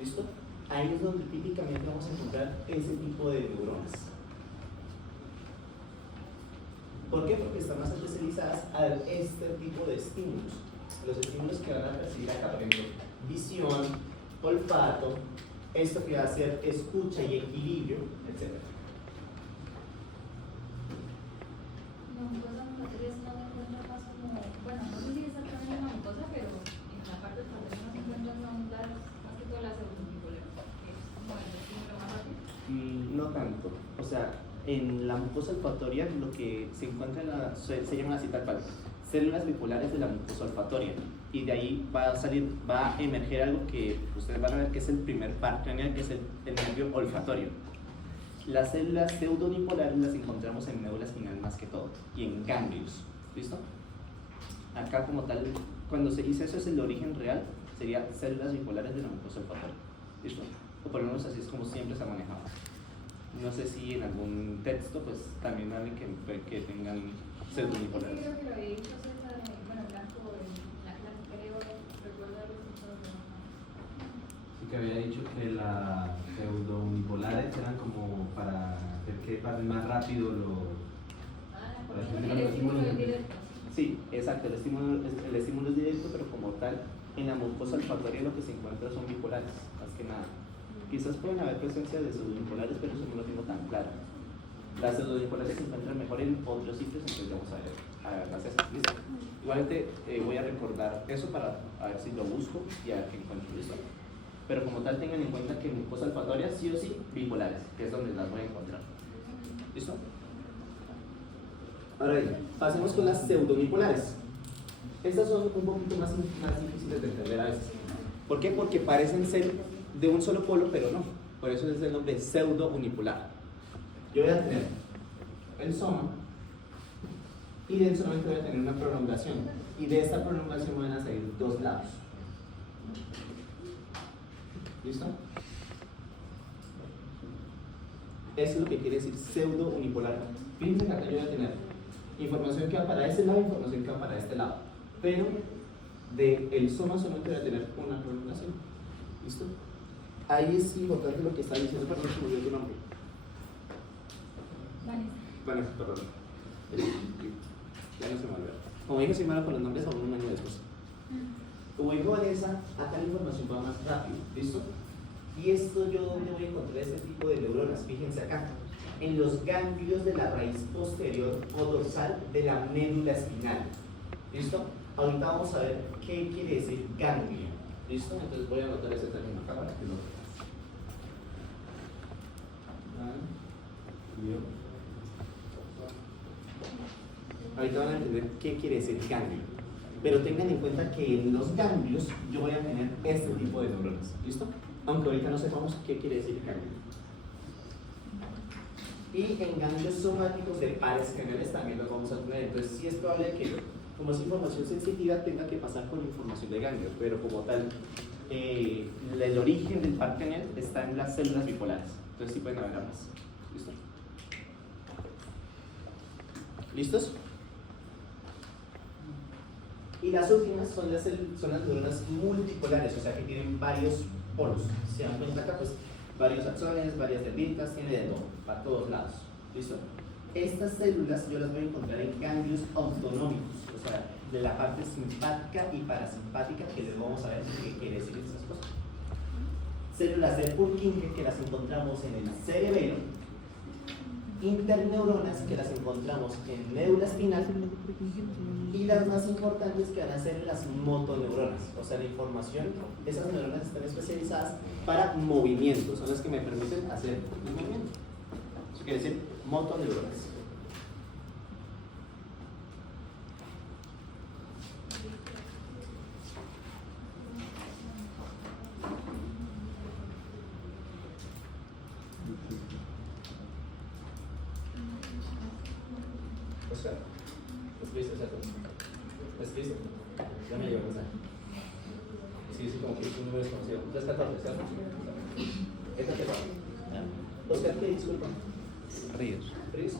¿Listo? Ahí es donde típicamente vamos a encontrar ese tipo de neuronas. ¿Por qué? Porque están más especializadas a este tipo de estímulos. Los estímulos que van a percibir acá, por ejemplo, visión, olfato, esto que va a ser escucha y equilibrio, etc. La mucosa olfatoria es donde encuentra más como, bueno, no sé si exactamente la mucosa, pero en la parte de donde se encuentran son más que todas las pseudobipolares, que es como el estímulo más rápido. No tanto. O sea, en la mucosa olfatoria lo que se encuentra se llama así tal cual, células bipolares de la mucosa olfatoria. Y de ahí va a emerger algo que ustedes van a ver que es el primer par craneal, que es el nervio olfatorio. Las células pseudodipolares las encontramos en médula espinal más que todo y en ganglios. ¿Listo? Acá como tal, cuando se dice eso es el origen real, sería células bipolares de la mucosa olfatoria. ¿Listo? O por lo menos así es como siempre se ha manejado. No sé si en algún texto pues también hablen que tengan pseudodipolares. Creo que lo había dicho acerca de, bueno, blanco en la clase, creo, recuerdo haber escuchado, pero no. Sí que había dicho que las pseudounipolares eran como para hacer que pasen más rápido los... Por ejemplo, el estímulo es directo. Sí, exacto, el estímulo es directo, pero como tal, en la mucosa olfatoria lo que se encuentra son bipolares, más que nada. Quizás pueden haber presencia de pseudodipolares, pero eso no lo tengo tan claro. Las pseudodipolares se encuentran mejor en otros sitios, entonces vamos a ver las esas. ¿Listo? Igualmente voy a recordar eso para a ver si lo busco y a ver qué encuentro. ¿Listo? Pero como tal tengan en cuenta que en mucosa olfatoria sí o sí bipolares, que es donde las voy a encontrar. ¿Listo? Ahora bien, pasemos con las pseudodipolares. Estas son un poquito más difíciles de entender a veces. ¿Por qué? Porque parecen ser de un solo polo, pero no. Por eso es el nombre pseudounipolar. Yo voy a tener el soma y de él solamente voy a tener una prolongación. Y de esta prolongación van a salir dos lados. ¿Listo? Eso es lo que quiere decir pseudo unipolar. Fíjense que acá yo voy a tener información que va para este lado, información que va para este lado. Pero de el soma solamente voy a tener una prolongación. ¿Listo? Ahí es importante lo que está diciendo, perdón, se me olvidó tu nombre. Vanessa, perdón. Ya no se me olvidó. Como dije, soy malo con los nombres, aún un año después. Como dijo Vanessa, acá la información va más rápido, ¿listo? Y esto yo donde voy a encontrar este tipo de neuronas, fíjense acá, en los ganglios de la raíz posterior o dorsal de la médula espinal, ¿listo? Ahorita vamos a ver qué quiere decir ganglio, ¿listo? Entonces voy a anotar ese término acá para que lo veas. Ahorita van a entender qué quiere decir ganglio. Pero tengan en cuenta que en los ganglios yo voy a tener este tipo de neuronas, ¿listo? Aunque ahorita no sepamos qué quiere decir ganglio. Y en ganglios somáticos de pares canales también los vamos a tener. Entonces sí es probable que, como es información sensitiva, tenga que pasar con información de ganglio, pero como tal, el origen del par canal está en las células bipolares. Entonces sí pueden haber ambas. ¿Listo? ¿Listos? Y las últimas son las neuronas multipolares, o sea que tienen varios polos. Si se dan cuenta acá, pues varios axones, varias dendritas, tiene de todo, para todos lados. ¿Listo? Estas células yo las voy a encontrar en ganglios autonómicos, o sea, de la parte simpática y parasimpática, que les vamos a ver qué quiere decir esas cosas. Células de Purkinje que las encontramos en el cerebelo, interneuronas que las encontramos en médula espinal, y las más importantes que van a ser las motoneuronas, o sea la información, esas neuronas están especializadas para movimientos, son las que me permiten hacer el movimiento. Eso quiere decir motoneuronas. Oscar, ¿escribiste, cierto? ¿Escribiste? Ya me llegó el mensaje. Sí, sí, como que es un número desconocido. 314, ¿cierto? ¿Esta qué pasa? Oscar, ¿qué? Disculpa. Ríos. ¿Ríos?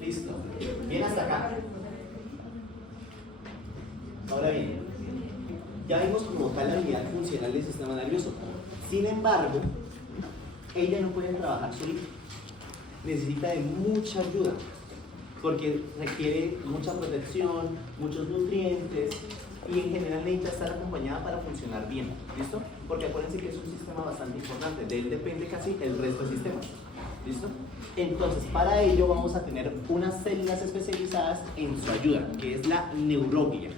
Listo. Bien hasta acá. Ahora bien, ya vimos como tal la unidad funcional del sistema nervioso. Sin embargo, ella no puede trabajar solita. Necesita de mucha ayuda, porque requiere mucha protección, muchos nutrientes, y en general necesita estar acompañada para funcionar bien. ¿Listo? Porque acuérdense que es un sistema bastante importante. De él depende casi el resto del sistema. ¿Listo? Entonces, para ello vamos a tener unas células especializadas en su ayuda, que es la neuroglia.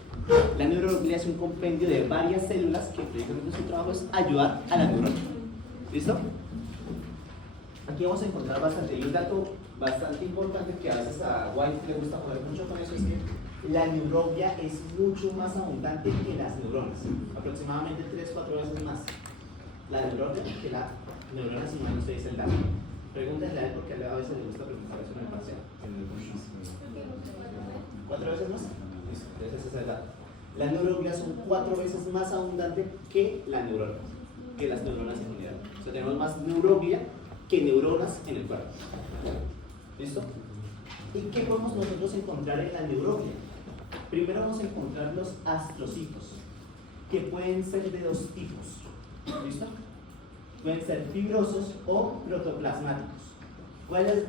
La neuroglia es un compendio de varias células que precisamente su trabajo es ayudar a la neurona. ¿Listo? Aquí vamos a encontrar bastante. Y un dato bastante importante que a veces a White le gusta joder mucho con eso es que la neuroglia es mucho más abundante que las neuronas. Aproximadamente 3-4 veces más la neuroglia que la neurona, si mal no se dice el dato. Pregúntenle a él porque a veces le gusta preguntar eso en el parcial. ¿4 veces más? Listo, ese es el dato. La neuroglia son 4 veces más abundante que la neurona, que las neuronas en general. O sea, tenemos más neuroglia que neuronas en el cuerpo. ¿Listo? ¿Y qué podemos nosotros encontrar en la neuroglia? Primero vamos a encontrar los astrocitos, que pueden ser de dos tipos. ¿Listo? Pueden ser fibrosos o protoplasmáticos. ¿Cuál es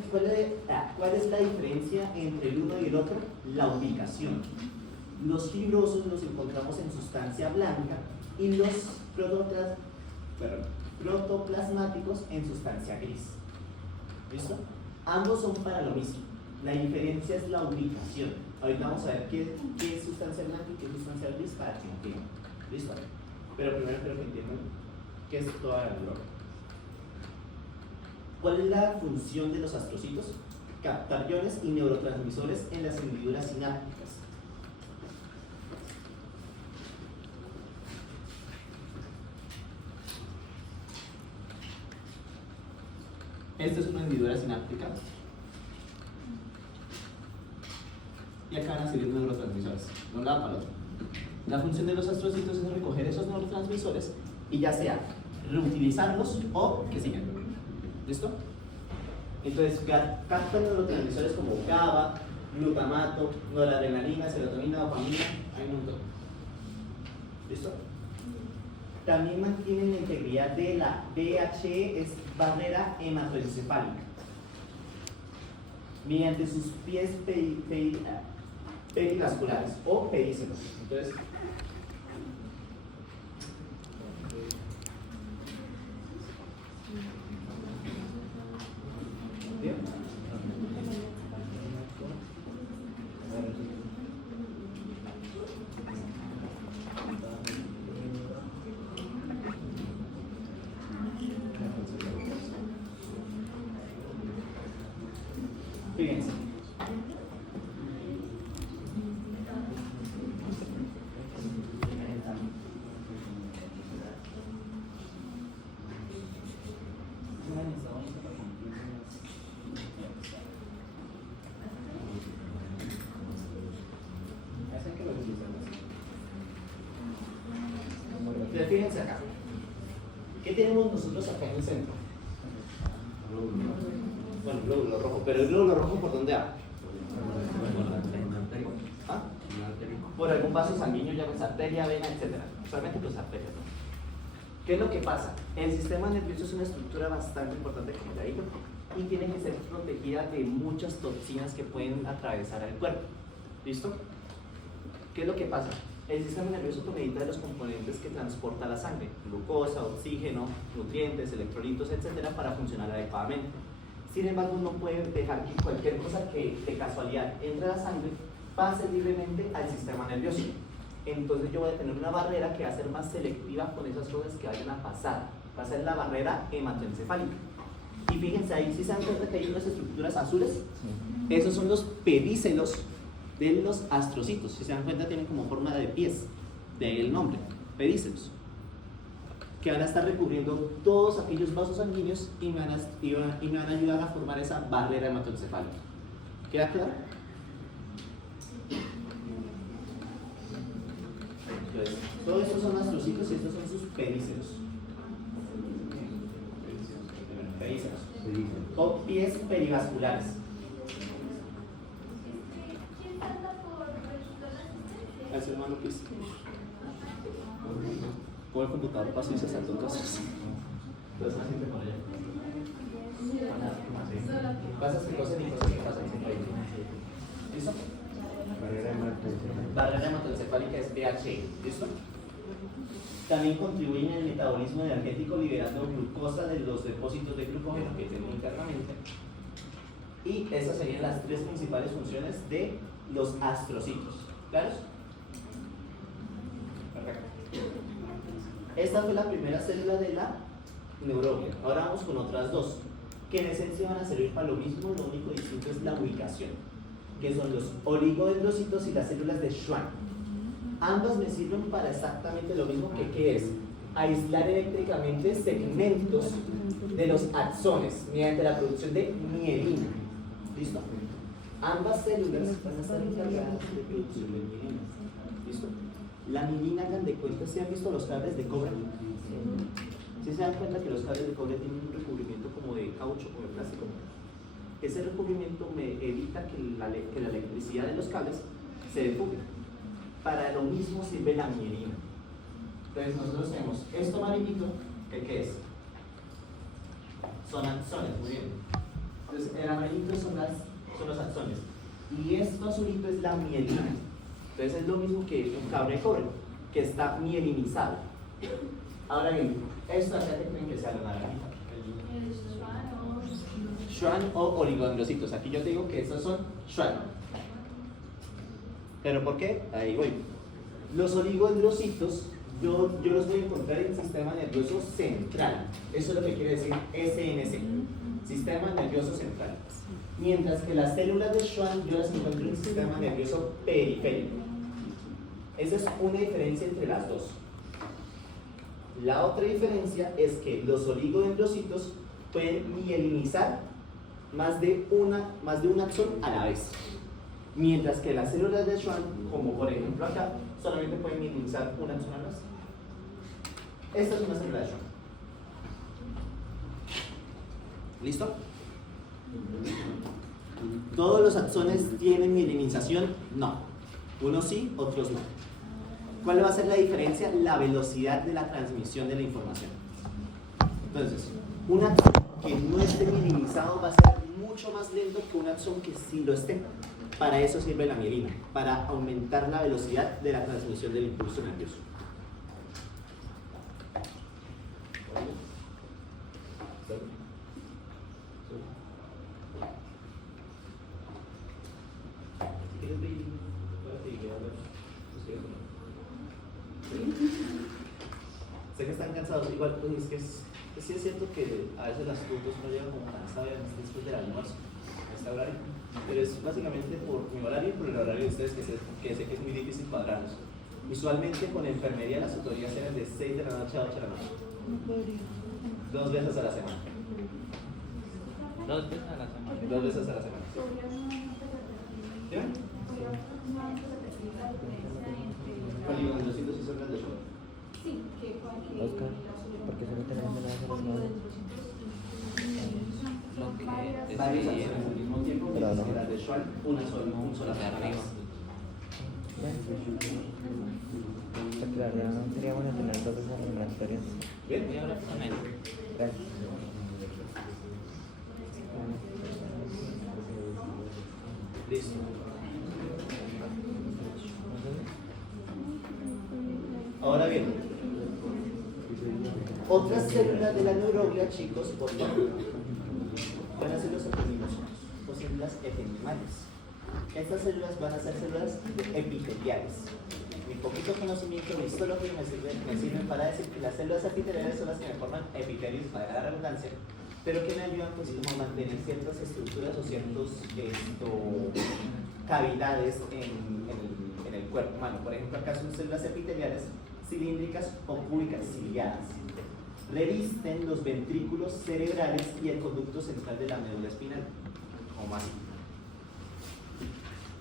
la diferencia entre el uno y el otro? La ubicación. Los fibrosos los encontramos en sustancia blanca y los protoplasmáticos en sustancia gris. ¿Listo? Ambos son para lo mismo. La diferencia es la ubicación. Ahorita vamos a ver qué es sustancia blanca y qué es sustancia gris para que entiendan. ¿Listo? Pero primero quiero que entiendan qué es toda la neurona. ¿Cuál es la función de los astrocitos? Captar iones y neurotransmisores en las hendiduras sinápticas. Esta es una hendidura sináptica y acá van a salir neurotransmisores, de un lado para el otro. La función de los astrocitos es recoger esos neurotransmisores y ya sea reutilizarlos o que sigan. ¿Listo? Entonces captan neurotransmisores como GABA, glutamato, noradrenalina, serotonina, dopamina, hay un montón. ¿Listo? También mantienen la integridad de la BHE, es barrera hematoencefálica, mediante sus pies perivasculares o pedícelos. Entonces, ¿bien? Fíjense. Entonces, fíjense acá. ¿Qué tenemos nosotros acá en el centro? Bueno, glóbulo rojo, pero el glóbulo rojo ¿por dónde va? ¿Ah? Por algún vaso sanguíneo, llames arteria, vena, etc. Usualmente pues arterias, ¿no? ¿Qué es lo que pasa? El sistema nervioso es una estructura bastante importante, como ya digo, y tiene que ser protegida de muchas toxinas que pueden atravesar el cuerpo. ¿Listo? ¿Qué es lo que pasa? El sistema nervioso necesita de los componentes que transporta la sangre, glucosa, oxígeno, nutrientes, electrolitos, etc., para funcionar adecuadamente. Sin embargo, no puede dejar que cualquier cosa que de casualidad entre a la sangre pase libremente al sistema nervioso. Entonces yo voy a tener una barrera que va a ser más selectiva con esas cosas que vayan a pasar. Va a ser la barrera hematoencefálica. Y fíjense ahí, si se dan cuenta que hay unas estructuras azules, esos son los pedícelos de los astrocitos. Si se dan cuenta, tienen como forma de pies, de ahí el nombre, pedícelos, que van a estar recubriendo todos aquellos vasos sanguíneos y me van a ayudar a formar esa barrera hematoencefálica. ¿Queda claro? Entonces, todos estos son astrocitos y estos son sus pedícelos. Pedícelos. O pies perivasculares. Al ser humano, pues, por el computador paso y se saltó cosas. Entonces, la gente por allá. Pasas que cosas y cosas que pasan siempre ahí. ¿Listo? Barrera hematoencefálica es BHE. ¿Listo? También contribuyen en el metabolismo energético liberando glucosa de los depósitos de glucógeno que tenemos internamente. Y esas serían las tres principales funciones de los astrocitos. ¿Claros? Perfecto. Esta fue la primera célula de la neurona. Ahora vamos con otras dos, que en esencia van a servir para lo mismo, lo único distinto es la ubicación, que son los oligodendrocitos y las células de Schwann. Ambas me sirven para exactamente lo mismo que ¿qué es? Aislar eléctricamente segmentos de los axones mediante la producción de mielina. ¿Listo? Ambas células van a estar encargadas de producción de mielina. ¿Listo? La mielina, hagan de cuenta, ¿se han visto los cables de cobre? ¿Sí se dan cuenta que los cables de cobre tienen un recubrimiento como de caucho o de plástico? Ese recubrimiento me evita que la electricidad de los cables se defugue. Para lo mismo sirve la mielina. Entonces nosotros tenemos esto amarillito, ¿qué es? Son axones, muy bien. Entonces el amarillito son los axones. Y esto azulito es la mielina. Entonces es lo mismo que un cable de cobre, que está mielinizado. Ahora bien, esto acá que creen que sea la naranjita. Schwann o oligodendrocitos. Aquí yo te digo que estos son Schwann. ¿Pero por qué? Ahí voy. Los oligodendrocitos yo los voy a encontrar en el sistema nervioso central. Eso es lo que quiere decir SNC, sistema nervioso central. Mientras que las células de Schwann yo las encuentro en el sistema nervioso periférico. Esa es una diferencia entre las dos. La otra diferencia es que los oligodendrocitos pueden mielinizar más de un axón a la vez. Mientras que las células de Schwann, como por ejemplo acá, solamente pueden minimizar una axón a la vez. Esta es una célula de Schwann. ¿Listo? ¿Todos los axones tienen minimización? No. Unos sí, otros no. ¿Cuál va a ser la diferencia? La velocidad de la transmisión de la información. Entonces, un axón que no esté minimizado va a ser mucho más lento que un axón que sí lo esté. Para eso sirve la mielina, para aumentar la velocidad de la transmisión del impulso nervioso. Sé que están cansados, igual, pues, sí es cierto que a veces las tutos no llegan como cansadas después del almuerzo, a este horario, pero es básicamente por mi horario y por el horario de ustedes que sé que es muy difícil cuadrarlos. Usualmente con enfermería las tutorías eran de 6 de la noche a 8 de la noche. 2 veces a la semana. 2 veces a la semana. 2 veces a la semana. Sí. ¿Sí? ¿Cuál iban los 200 y son las de show? Sí, que Oscar, porque solo tenemos una vez a los 9. Lo que Varios acciones al mismo tiempo, Pero mientras no. que las de Schwann, un solo de arriba. Porque la verdad no sería bueno tener dos veces eliminatorias. ¿Bien? Voy a hablar con él. Gracias. Listo. Ahora bien, otras células de la neuroglia, chicos, por favor, van a ser los epidemiológicos o células epidemiales. Estas células van a ser células epiteliales. Mi poquito conocimiento de histología me sirven para decir que las células epiteliales son las que me forman epitelios, para la redundancia, pero que me ayudan pues como a mantener ciertas estructuras o ciertas cavidades en el cuerpo humano. Por ejemplo, acá son células epiteliales cilíndricas o cúbicas ciliadas. Revisten los ventrículos cerebrales y el conducto central de la médula espinal, como así.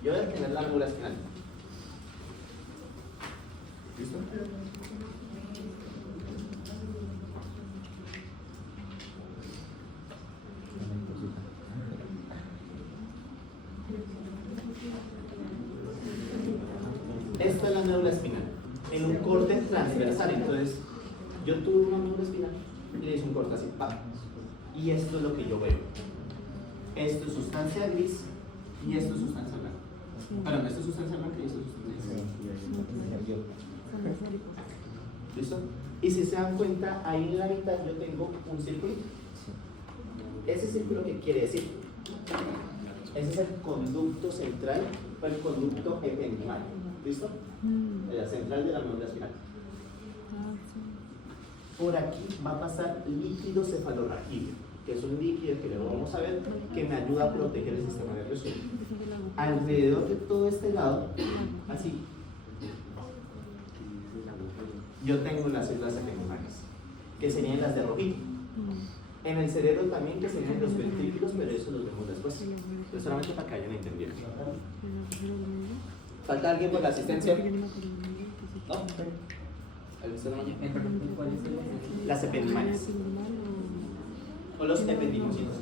Yo voy a tener la médula espinal. ¿Listo? Esta es la médula espinal, en un corte transversal. Entonces, yo tuve una médula espinal y le hice un corte así, ¡pam! Y esto es lo que yo veo. Esto es sustancia gris y esto es sustancia blanca. Perdón, esto es sustancia blanca y esto es sustancia gris. ¿Listo? Y si se dan cuenta, ahí en la mitad yo tengo un circulito. ¿Ese círculo qué quiere decir? Ese es el conducto central o el conducto ependimal. ¿Listo? La central de la médula espinal. Por aquí va a pasar líquido cefalorraquídeo, que es un líquido que luego vamos a ver que me ayuda a proteger el sistema nervioso. Alrededor de todo este lado, así, yo tengo las células ependimales, que serían las de rojito. En el cerebro también, que serían los ventrículos, pero eso lo vemos después. Pero solamente para que hayan entendido. ¿Falta alguien por la asistencia? ¿No? Las ependimales. O los ependimocitos.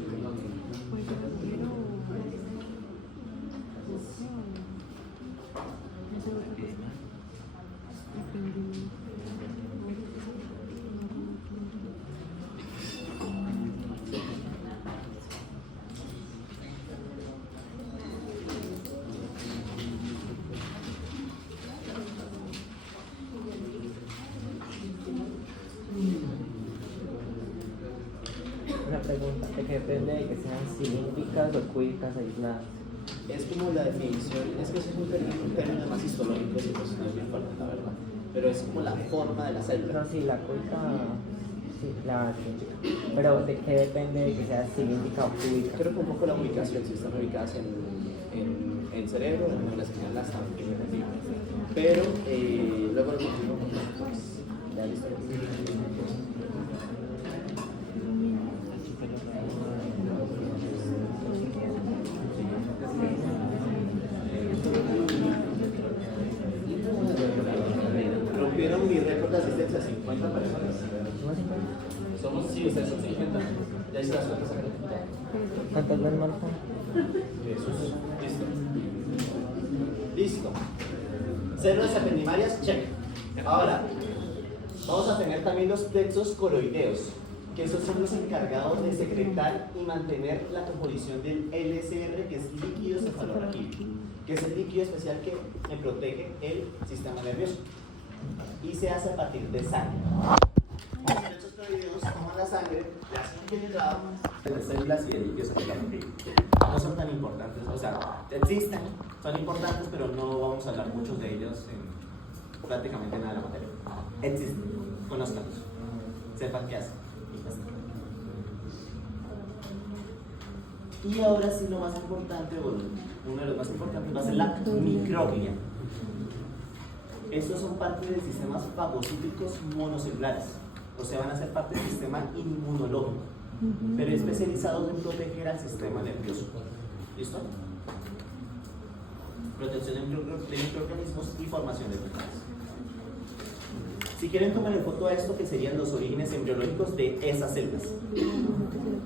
Una pregunta, ¿de qué depende de que sean cilíndricas o cúbicas aisladas? Es como la definición, es que ese es un término más histológico, y pues no es bien fuerte, la verdad. Pero es como la forma de la célula. No, sí, la cúbica, sí, la cilíndrica. Pero ¿de qué depende de que sea cilíndrica o cúbica? Creo que un poco la ubicación, si están ubicadas en el cerebro, en la espinal las están bien definidas. Pero luego lo confirmo con los. Ya listo. 50 personas. Somos, sí, ustedes son 50. Ya hice las cuentas acá. ¿Cuántas ven Marco? Jesús. Listo. Listo. Células apendimarias, check. Ahora, vamos a tener también los plexos coloideos, que esos son los encargados de secretar y mantener la composición del LSR, que es líquido cefalorraquídeo, que es el líquido especial que protege el sistema nervioso y se hace a partir de sangre. Los plexos coloideos toman la sangre, le hacen un filtrado de las células y el líquido cefalorraquídeo. No son tan importantes, o sea, existen, son importantes, pero no vamos a hablar muchos de ellos en prácticamente nada de la materia. Existen, conózcanlos, sepan qué hacen. Y ahora sí lo más importante, o uno de los más importantes va a ser la microglia. Estos son parte de sistemas fagocíticos monocelulares, o sea, van a ser parte del sistema inmunológico, pero especializados en proteger al sistema nervioso. ¿Listo? Protección de microorganismos y formación de proteínas. Si quieren tomarle foto a esto, que serían los orígenes embriológicos de esas células.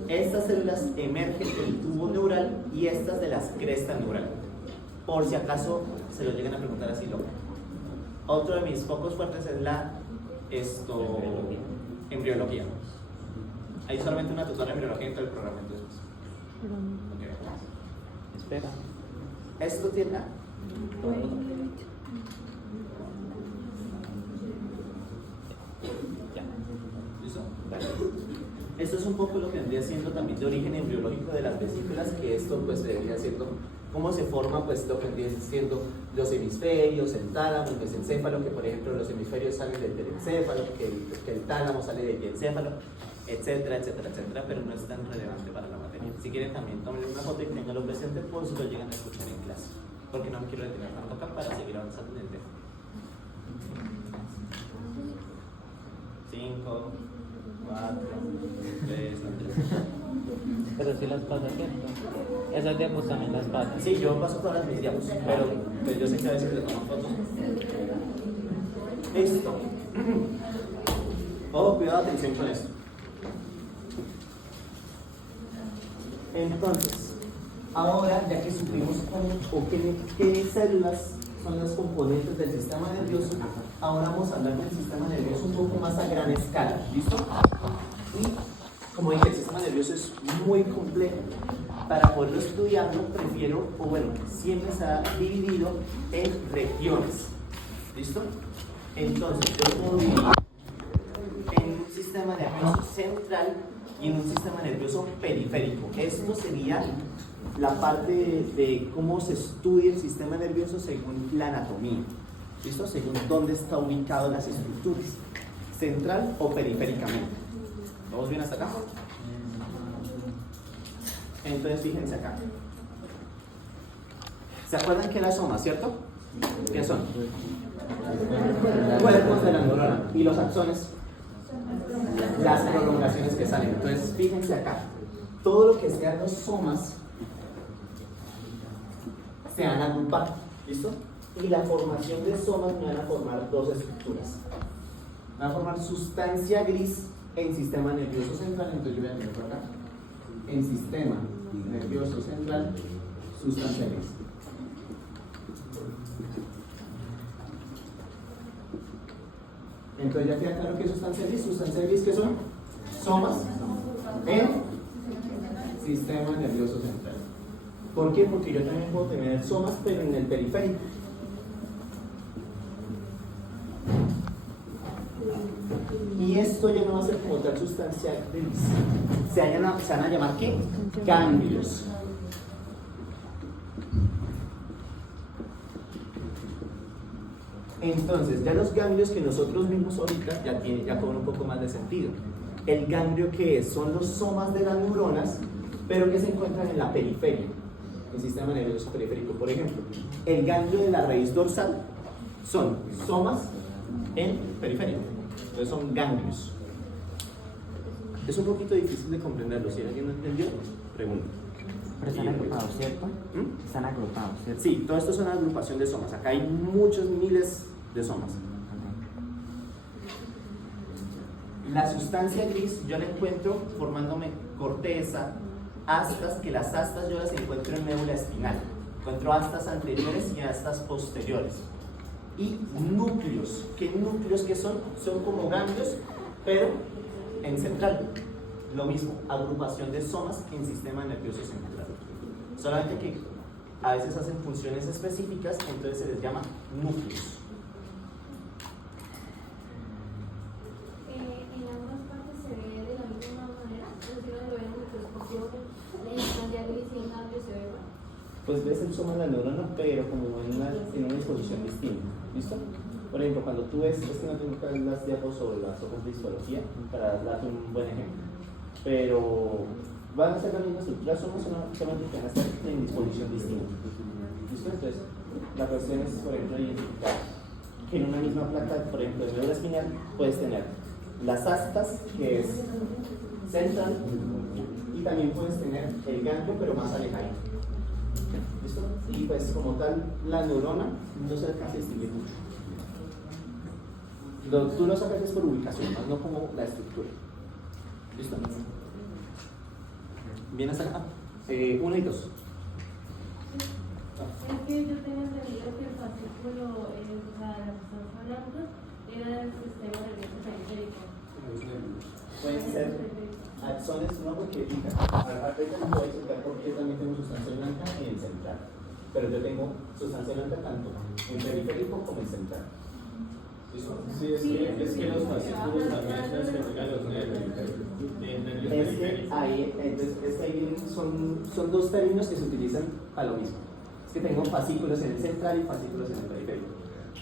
Estas células emergen del tubo neural y estas de las crestas neurales. Por si acaso se lo llegan a preguntar así, loco. Otro de mis focos fuertes es la embriología. Hay solamente una tutora de embriología dentro del programa, entonces. Okay. Espera. Esto tiene. Ya. ¿Listo? Vale. Esto es un poco lo que vendría siendo también de origen embriológico de las vesículas, que esto pues vendría siendo cómo se forma pues lo que vendría siendo los hemisferios, el tálamo, el mesencéfalo, que por ejemplo los hemisferios salen del telencéfalo, que el tálamo sale del encéfalo, etcétera, etcétera, etcétera, pero no es tan relevante para la materia. Si quieren también tomen una foto y tenganlo presente por si lo llegan a escuchar en clase, porque no me quiero detener tanto acá para seguir avanzando en el tema. 5, 4, 3, Pero si las pasa, ¿cierto? Esas diapos también las pasan. Sí, yo paso todas mis diapos, pero pues, yo sé que a veces le toman fotos. Listo. Oh, cuidado, atención con esto. Entonces, ahora ya que supimos qué células son las componentes del sistema nervioso, ahora vamos a hablar del sistema nervioso un poco más a gran escala. ¿Listo? Y como dije, el sistema nervioso es muy complejo. Para poderlo estudiarlo, siempre se ha dividido en regiones. ¿Listo? Entonces, yo puedo dividir en un sistema nervioso central y en un sistema nervioso periférico. Esto sería la parte de cómo se estudia el sistema nervioso según la anatomía. ¿Listo? Según dónde están ubicadas las estructuras, central o periféricamente. ¿Vamos bien hasta acá? Entonces fíjense acá. ¿Se acuerdan que era soma, cierto? ¿Qué son? Cuerpos de la neurona. ¿Y los axones? Las prolongaciones que salen. Entonces fíjense acá. Todo lo que sean los somas se van a agrupar. ¿Listo? Y la formación de somas me van a formar dos estructuras. Van a formar sustancia gris en sistema nervioso central. Entonces yo voy a tener por acá. En sistema nervioso central, sustancia gris. Entonces ya queda claro que es sustancia gris. ¿Sustancia gris qué son? Somas en sistema nervioso central. ¿Por qué? Porque yo también puedo tener somas, pero en el periférico. Y esto ya no va a ser como tal sustancia gris. Se van a llamar ¿qué? Ganglios. Entonces, ya los ganglios que nosotros vimos ahorita ya cobran un poco más de sentido. El ganglio que es, son los somas de las neuronas, pero que se encuentran en la periferia, el sistema nervioso periférico. Por ejemplo, el ganglio de la raíz dorsal son somas en periferia. Entonces son ganglios. Es un poquito difícil de comprenderlo. Si alguien no entendió, pregunta. Pero están agrupados, ¿cierto? Están agrupados, ¿cierto? Sí, todo esto es una agrupación de somas. Acá hay muchos miles de somas. La sustancia gris yo la encuentro formándome corteza, astas, que las astas yo las encuentro en médula espinal. Encuentro astas anteriores y astas posteriores. Y núcleos. ¿Qué núcleos que son? Son como ganglios, pero en central. Lo mismo, agrupación de somas en sistema nervioso central. Solamente que a veces hacen funciones específicas, entonces se les llama núcleos. En ambas partes se ve de la misma manera, es decir, cuando lo ven en el microscopio, la instancia gris y el cambio se ve igual. Pues ves el soma de la neurona, pero como en una disposición distinta. ¿Listo? Por ejemplo, cuando tú ves, es que no tengo que las diapos sobre las hojas de histología para darte un buen ejemplo, pero van a ser la misma estructura, solamente que van a estar en disposición distinta. ¿Listo? Entonces, la cuestión es, por ejemplo, identificar que en una misma placa, por ejemplo, de médula espinal, puedes tener las astas, que es central, y también puedes tener el ganglio, pero más alejado. ¿Listo? Y pues como tal, la neurona no se alcanza a distinguir mucho. Tú lo sacas es por ubicación, más no como la estructura. ¿Listo? Bien hasta acá. 1 y 2. Es que yo tengo entendido que el fascículo, o sea, la sustancia blanca, era del sistema nervioso periférico. Pueden ser axones, no porque fija. Ahorita no voy a explicar por qué también tengo sustancia blanca en el central. Pero yo tengo sustancia blanca tanto en periférico como en central. ¿Listo? Sí, es que los fascículos también especifican los nervios periféricos. Ahí son dos términos que se utilizan para lo mismo. Es que tengo fascículos en el central y fascículos en el periférico.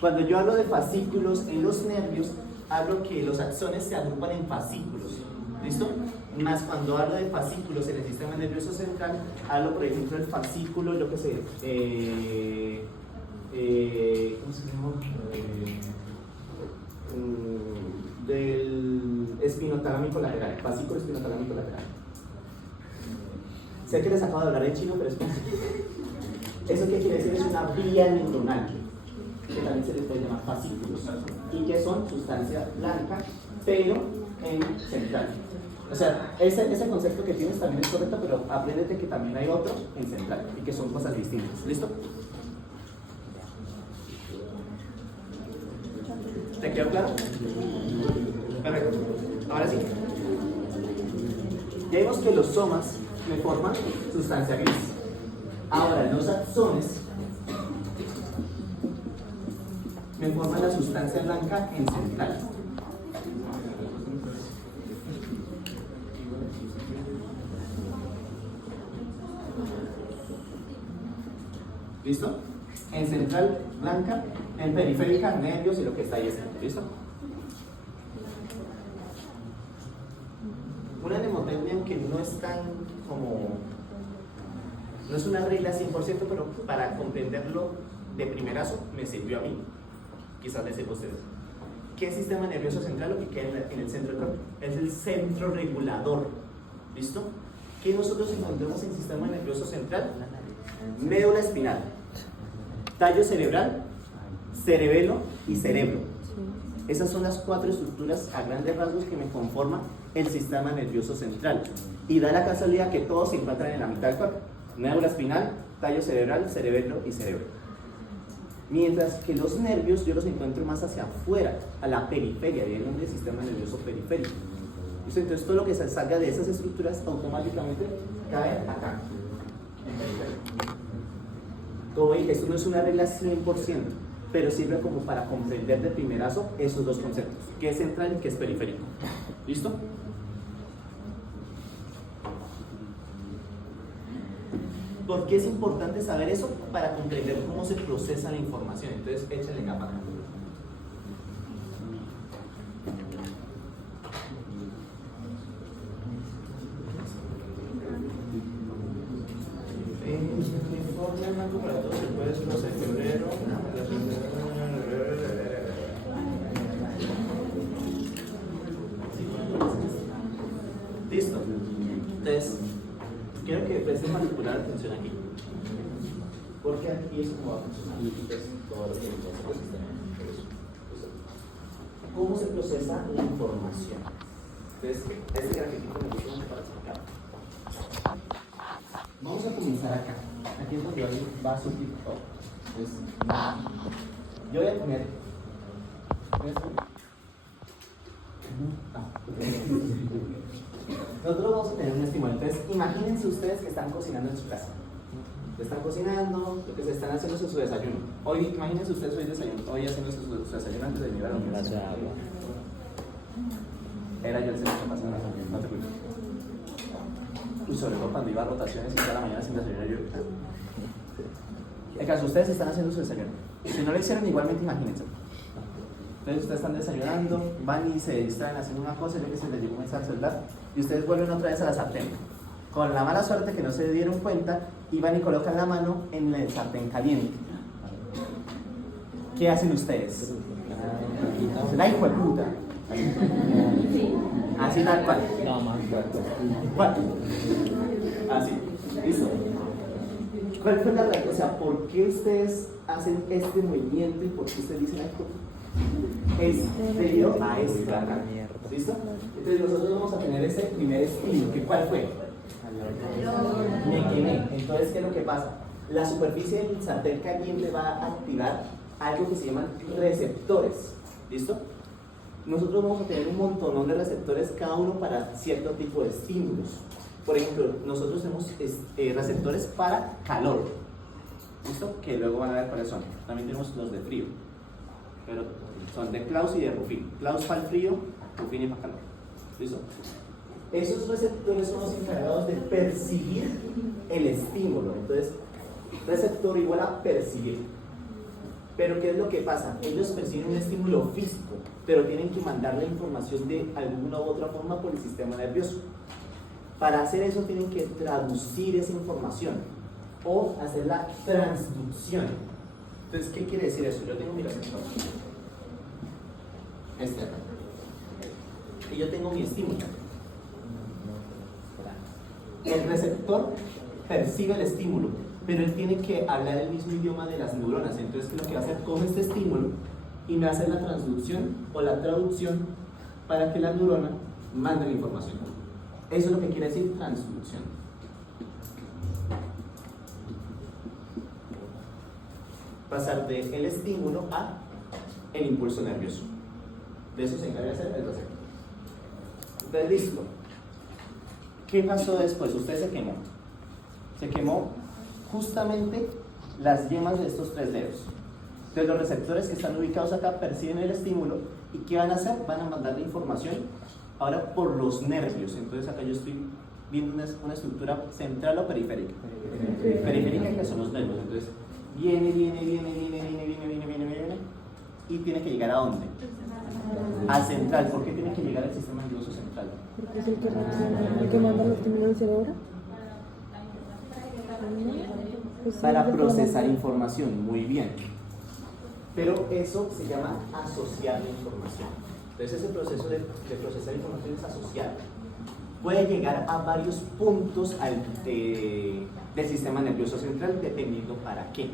Cuando yo hablo de fascículos en los nervios, hablo que los axones se agrupan en fascículos. ¿Listo? Más cuando hablo de fascículos en el sistema nervioso central, hablo, por ejemplo, del fascículo, yo qué sé, ¿cómo se llama? Del espinotalámico lateral, fascículo espinotalámico lateral. Sé que les acabo de hablar en chino, pero es eso que quiere decir es una vía neuronal, que también se les puede llamar fascículos, y que son sustancia blanca, pero en central. O sea, ese concepto que tienes también es correcto, pero apréndete que también hay otros en central, y que son cosas distintas. ¿Listo? ¿Te quedó claro? Perfecto. Ahora sí. Ya vimos que los somas me forman sustancia gris. Ahora, los axones me forman la sustancia blanca en central. ¿Listo? En central, blanca, en periférica, nervios y lo que está ahí. ¿Listo? Una mnemotecnia, aunque no es tan como... no es una regla 100%, pero para comprenderlo de primerazo me sirvió a mí. Quizás les sirva a ustedes. ¿Qué es sistema nervioso central? Lo que queda en el centro del cuerpo. Es el centro regulador. ¿Listo? ¿Qué nosotros encontramos en el sistema nervioso central? Médula espinal, tallo cerebral, cerebelo y cerebro. Esas son las 4 estructuras a grandes rasgos que me conforman el sistema nervioso central. Y da la casualidad que todos se encuentran en la mitad del cuerpo. Médula espinal, tallo cerebral, cerebelo y cerebro. Mientras que los nervios yo los encuentro más hacia afuera, a la periferia, vienen del sistema nervioso periférico. Entonces todo lo que se salga de esas estructuras automáticamente cae acá. Como dije, esto no es una regla 100%, pero sirve como para comprender de primerazo esos dos conceptos, qué es central y qué es periférico. ¿Listo? ¿Por qué es importante saber eso? Para comprender cómo se procesa la información. Entonces, échale capa acá. Informe blanco para todos, el jueves 12 de febrero. Listo. Entonces, quiero que presten particular atención aquí. Porque aquí es como va a funcionar. Todo lo que nosotros tenemos. ¿Cómo se procesa la información? Entonces, este grafito me gusta mucho para explicar. Vamos a comenzar acá. Aquí es donde va a subir todo. Entonces, yo voy a poner. Nosotros vamos a tener un estímulo. Entonces, imagínense ustedes que están cocinando en su casa. Están cocinando, lo que se están haciendo es su desayuno. Hoy, imagínense ustedes hoy haciendo su desayuno antes de llegar a la Un vaso de universidad. agua. Era yo el segundo que pasaba, no te preocupes. Y sobre todo cuando iba a rotaciones y toda la mañana sin desayunar yo. En caso, ustedes están haciendo su desayuno. Si no lo hicieron, igualmente imagínense. Entonces ustedes están desayunando, van y se distraen haciendo una cosa, yo que sé, les llegó un mensaje al celular, y ustedes vuelven otra vez a la sartén. Con la mala suerte que no se dieron cuenta, y van y colocan la mano en el sartén caliente. ¿Qué hacen ustedes? La hijo de puta. Así tal cual. No, más fuerte. ¿Cuál? Así. ¿Listo? ¿Cuál fue la razón? O sea, ¿por qué ustedes hacen este movimiento y por qué ustedes dicen esto? Es debido a esto acá. ¿Listo? Entonces nosotros vamos a tener ese primer estímulo. ¿Cuál fue? Me quemé. Entonces, ¿qué es lo que pasa? La superficie del sartén caliente va a activar algo que se llaman receptores. ¿Listo? Nosotros vamos a tener un montonón de receptores, cada uno para cierto tipo de estímulos. Por ejemplo, nosotros tenemos receptores para calor. ¿Listo? Que luego van a ver cuáles son. También tenemos los de frío. Pero son de Klaus y de Ruffin. Klaus para el frío, Ruffin para calor. ¿Listo? Esos receptores son los encargados de percibir el estímulo. Entonces, receptor igual a percibir. Pero ¿qué es lo que pasa? Ellos perciben un estímulo físico, pero tienen que mandar la información de alguna u otra forma por el sistema nervioso. Para hacer eso tienen que traducir esa información o hacer la transducción. Entonces, ¿qué quiere decir eso? Yo tengo mi receptor. Este acá. Y yo tengo mi estímulo. El receptor percibe el estímulo, pero él tiene que hablar el mismo idioma de las neuronas. Entonces, ¿qué es lo que va a hacer? Coge este estímulo y me hace la transducción o la traducción para que la neurona mande la información. Eso es lo que quiere decir transducción. Pasar del estímulo a el impulso nervioso. De eso se encarga de hacer el receptor. Entonces, listo. ¿Qué pasó después? Usted se quemó. Se quemó justamente las yemas de estos 3 dedos. Entonces los receptores que están ubicados acá perciben el estímulo y ¿qué van a hacer? Van a mandar la información ahora por los nervios. Entonces acá yo estoy viendo una estructura central o periférica. Periférica, que son los nervios. Entonces viene y tiene que llegar ¿a dónde? A central. ¿Por qué tiene que llegar al sistema nervioso central? Porque es el que reacciona, el que manda los estímulos al cerebro. Para procesar información, muy bien. Pero eso se llama asociar la información. Entonces ese proceso de procesar información es asociar. Puede llegar a varios puntos del sistema nervioso central dependiendo para qué.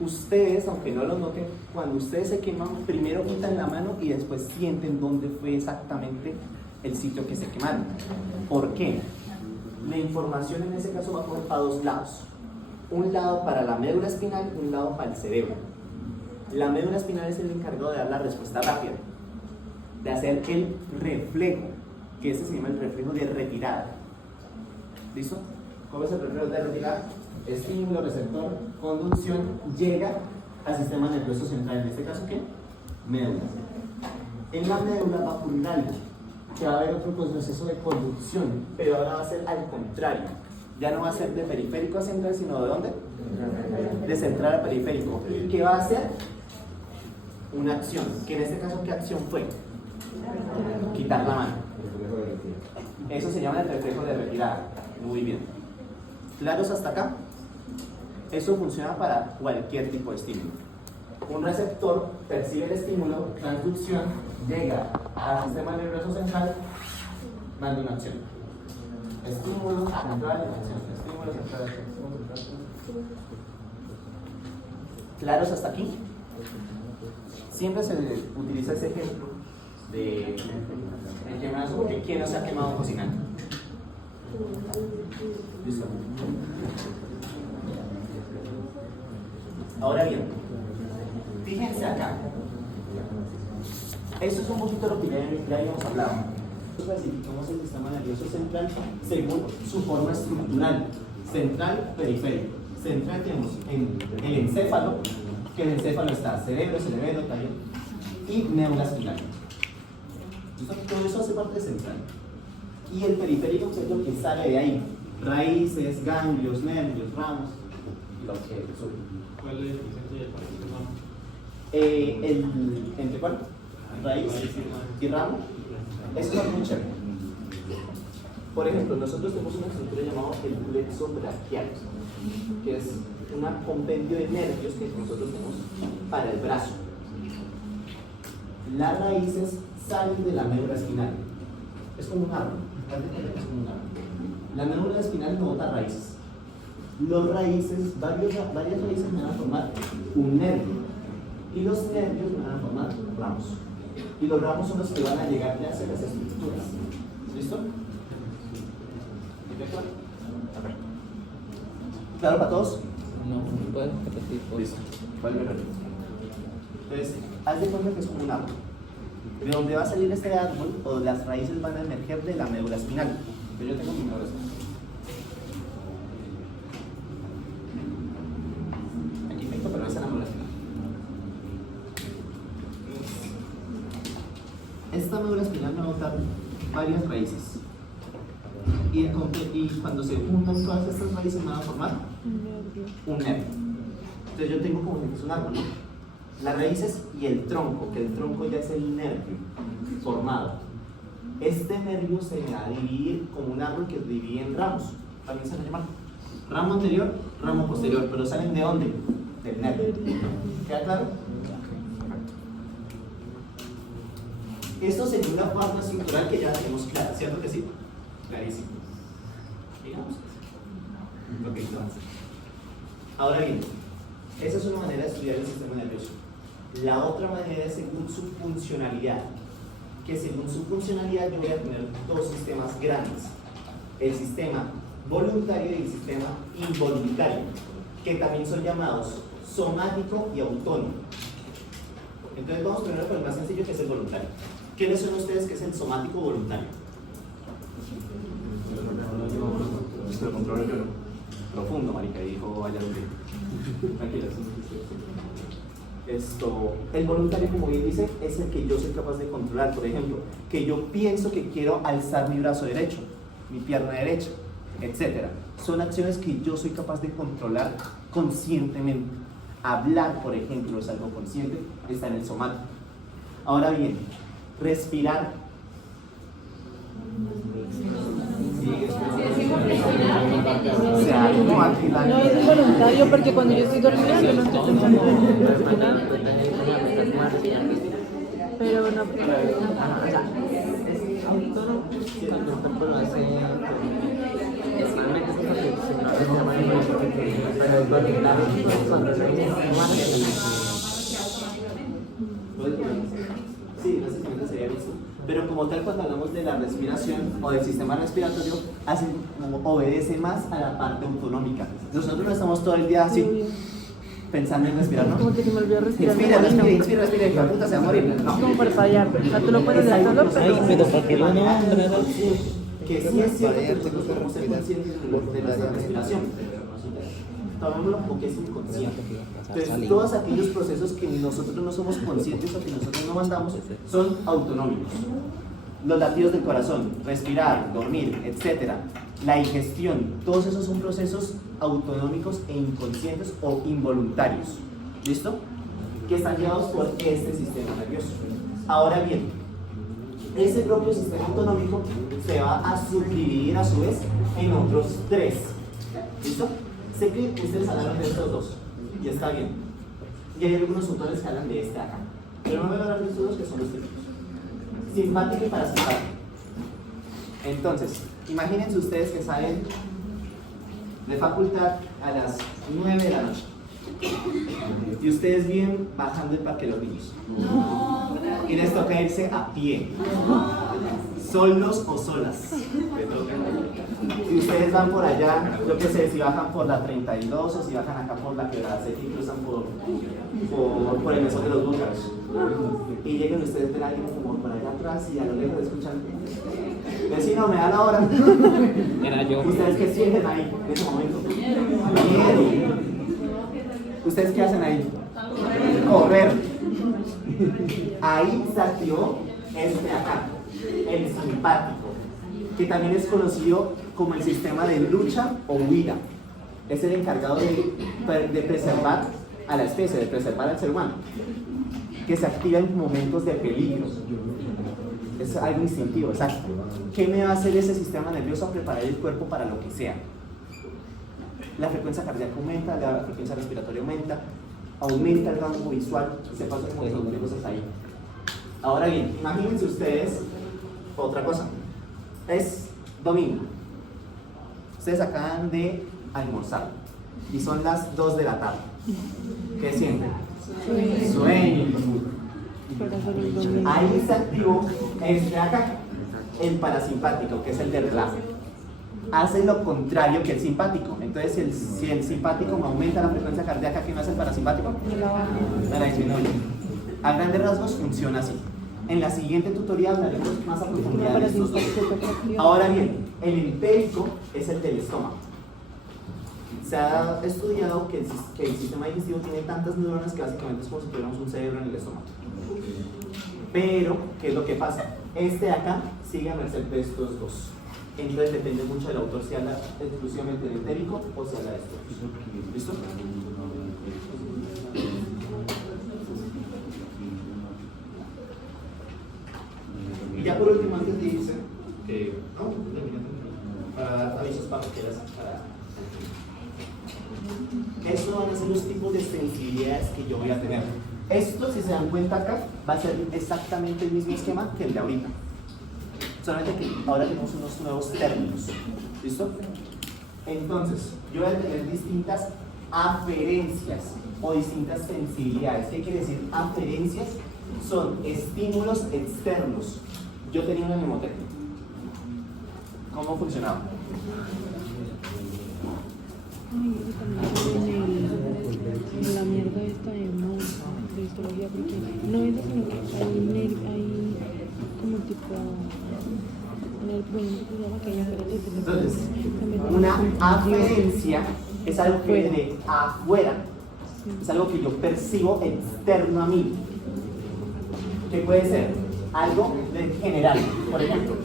Ustedes, aunque no lo noten, cuando ustedes se queman, primero quitan la mano y después sienten dónde fue exactamente el sitio que se quemaron. ¿Por qué? La información en ese caso va para 2 lados. Un lado para la médula espinal y un lado para el cerebro. La médula espinal es el encargado de dar la respuesta rápida, de hacer el reflejo, que ese se llama el reflejo de retirada. ¿Listo? ¿Cómo es el reflejo de retirada? Estímulo, receptor, conducción, llega al sistema nervioso central. En este caso, ¿qué? Médula. En la médula va a ocurrir algo, que va a haber otro proceso de conducción, pero ahora va a ser al contrario. Ya no va a ser de periférico a central, sino ¿de dónde? De central a periférico. ¿Y qué va a hacer? Una acción. Que en este caso, ¿qué acción fue? Quitar la mano. Eso se llama el reflejo de retirada. Muy bien. ¿Claros hasta acá? Eso funciona para cualquier tipo de estímulo. Un receptor percibe el estímulo, transducción, llega al sistema nervioso central, manda una acción. Estímulo, central, acción. Estímulo, central, acción. ¿Claros hasta aquí? Siempre se utiliza ese ejemplo de quemarse porque ¿quién no se ha quemado cocinando? ¿Listo? Ahora bien, fíjense acá. Esto es un poquito lo que ya habíamos hablado. Clasificamos el sistema nervioso central según su forma estructural. Central, periférico. Central tenemos en el encéfalo, que en el encéfalo está cerebro, tallo y médula espinal. Todo eso hace parte de central. Y el periférico es lo que sale de ahí. Raíces, ganglios, nervios, ramos, lo que sube. ¿Cuál es el diferencia del partido? ¿Entre cuál? Raíz y ramo. Eso es muy chévere. Por ejemplo, nosotros tenemos una estructura llamada el plexo braquial, que es un compendio de nervios que nosotros tenemos para el brazo. Las raíces salen de la médula espinal. Es como un árbol. Es como un árbol. La médula espinal no bota raíces. Varias raíces me van a formar un nervio. Y los nervios me van a formar ramos. Y los ramos son los que van a llegar ya hacia las estructuras. ¿Listo? ¿De acuerdo? ¿Claro para todos? No, puedes repetir. Listo. Vale, perfecto. Entonces, haz de cuenta que es como un árbol. De donde va a salir este árbol, o las raíces van a emerger de la médula espinal. Pero yo tengo mi médula espinal. Aquí tengo, pero esa es la médula espinal. Esta médula espinal me va a botar varias raíces. Y cuando se juntan todas estas raíces me van a formar un nervio. Entonces yo tengo como que es un árbol, ¿no? Las raíces y el tronco, que el tronco ya es el nervio formado. Este nervio se va a dividir como un árbol que se divide en ramos. También se va a llamar ramo anterior, ramo posterior. ¿Pero salen de dónde? Del nervio. ¿Queda claro? Esto sería una forma estructural que ya tenemos clara, ¿cierto que sí? Clarísimo. Digamos lo que hizo antes. Ahora bien, esa es una manera de estudiar el sistema nervioso. La otra manera es según su funcionalidad, que según su funcionalidad yo voy a tener dos sistemas grandes: el sistema voluntario y el sistema involuntario, que también son llamados somático y autónomo. Entonces vamos primero con el más sencillo, que es el voluntario. ¿Qué les suena a ustedes que es el somático voluntario? Lo controlo yo, ¿no? Profundo, marica, dijo allá donde. Tranquilas. El voluntario, como bien dice, es el que yo soy capaz de controlar. Por ejemplo, que yo pienso que quiero alzar mi brazo derecho, mi pierna derecha, etc. Son acciones que yo soy capaz de controlar conscientemente. Hablar, por ejemplo, es algo consciente, está en el somático. Ahora bien, respirar. O sea, No es involuntario porque cuando yo estoy dormida yo no estoy pensando en respirar. Pero no. Es autónomo cuando el cuerpo lo hace. Normalmente es porque si no hace una manera pero es voluntario cuando es Sí, básicamente sería eso. Pero como tal, cuando hablamos de la respiración o del sistema respiratorio, obedece más a la parte autonómica. Nosotros no estamos todo el día así pensando en respirar, ¿no? Como que se me olvidó respirar. Inspira, que la puta se va a morir. No. Como para fallar. O sea, tú lo puedes hacer solo, Ay, pero ¿para qué lo nombras? Que sí es cierto que nosotros podemos ser conscientes de nuestra respiración. Tomémoslo como que es inconsciente. Entonces, todos aquellos procesos que nosotros no somos conscientes o que nosotros no mandamos son autonómicos. Los latidos del corazón, respirar, dormir, etc. La ingestión, todos esos son procesos autonómicos e inconscientes o involuntarios. ¿Listo? Que están llevados por este sistema nervioso. Ahora bien, ese propio sistema autonómico se va a subdividir a su vez en otros tres. ¿Listo? Sé que ustedes hablaron de estos dos, y está bien. Y hay algunos autores que hablan de este acá. Pero no voy a hablar de estos dos, que son los típicos: simpático y parasimpático. Entonces, imagínense ustedes que salen de facultad a las 9 de la noche. Y ustedes vienen bajando el Parque de los Niños. Y les toca irse a pie. Solos o solas. Y ustedes van por allá, yo qué sé, si bajan por la 32 o si bajan acá por la Quebrada Seca y cruzan por el mesón de los búngaros. Y llegan ustedes ven a alguien como por allá atrás y a lo lejos escuchan: vecino, me da la hora. Era yo. ¿Ustedes qué sienten ahí en ese momento? Miedo. ¿Ustedes qué hacen ahí? Correr. Ahí se activó este acá, el simpático, que también es conocido como el sistema de lucha o huida. Es el encargado de preservar a la especie, de preservar al ser humano, que se activa en momentos de peligro. Es algo instintivo, exacto. ¿Qué me va a hacer ese sistema nervioso? Preparar el cuerpo para lo que sea. La frecuencia cardíaca aumenta, la frecuencia respiratoria aumenta el rango visual, se pasan un montón de cosas ahí. Ahora bien, imagínense ustedes otra cosa. Es domingo. Ustedes acaban de almorzar y son las 2 de la tarde. ¿Qué sienten? Sueño. Ahí se activó este acá, el parasimpático, que es el del relajo. Hace lo contrario que el simpático. Entonces, si el simpático me aumenta la frecuencia cardíaca, ¿qué me hace el parasimpático? Me la disminuye. A grandes rasgos funciona así. En la siguiente tutorial hablaremos más a profundidad de estos dos. Ahora bien, el empérico es el del estómago. Se ha estudiado que el sistema digestivo tiene tantas neuronas que básicamente es como si tuviéramos un cerebro en el estómago. Pero, ¿qué es lo que pasa? Este de acá sigue a merced de estos dos. Entonces depende mucho del autor si habla exclusivamente del empérico o si habla de estos. ¿Listo? Y ya por último, antes de irse, para dar avisos parroquiales, estos van a ser los tipos de sensibilidades que yo voy a tener. Esto, si se dan cuenta acá, va a ser exactamente el mismo esquema que el de ahorita. Solamente que ahora tenemos unos nuevos términos. ¿Listo? Entonces, yo voy a tener distintas aferencias o distintas sensibilidades. ¿Qué quiere decir aferencias? Son estímulos externos. Yo tenía una mnemotécnica. ¿Cómo funcionaba? En la mierda esta de histología, porque no es sino que hay como tipo entonces, una aferencia es algo que viene de afuera, es algo que yo percibo externo a mí, que puede ser algo de general, por ejemplo,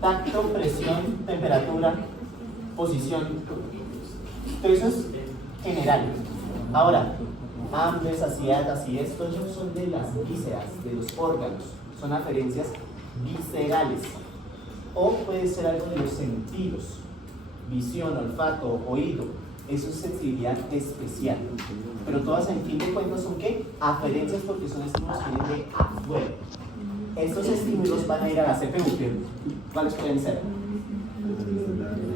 tacto, presión, temperatura, posición. Todo eso es general. Ahora, hambre, saciedad, así esto, ellos son de las vísceras, de los órganos, son aferencias viscerales. O puede ser algo de los sentidos, visión, olfato, oído. Eso es sensibilidad especial. Pero todas, en fin de cuentas, son ¿qué? Aferencias, porque son estímulos que vienen de afuera. Estos estímulos van a ir a la CPU. ¿Cuáles pueden ser?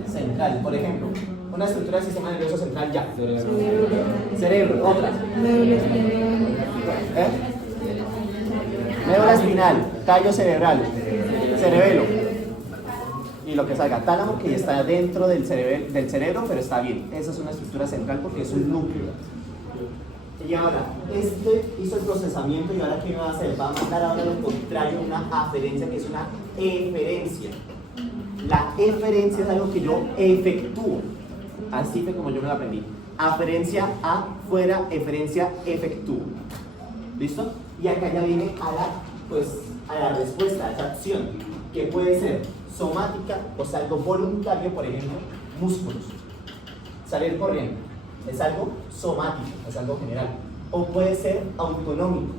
Central, por ejemplo. Una estructura del sistema nervioso central ya. Cerebro. Otra. Médula espinal, tallo cerebral, cerebelo. Y lo que salga, tálamo, que está dentro del cerebro, pero está bien. Esa es una estructura central porque es un núcleo. Y ahora, este hizo el procesamiento y ahora ¿qué va a hacer? Va a mandar ahora lo contrario, una aferencia, que es una eferencia. La eferencia es algo que yo efectúo. Así fue como yo me lo aprendí. Aferencia afuera, eferencia efectúo. ¿Listo? Y acá ya viene a la respuesta, a esa acción, que puede ser somática, o sea, algo voluntario, por ejemplo, músculos. Salir corriendo es algo somático, es algo general. O puede ser autonómico,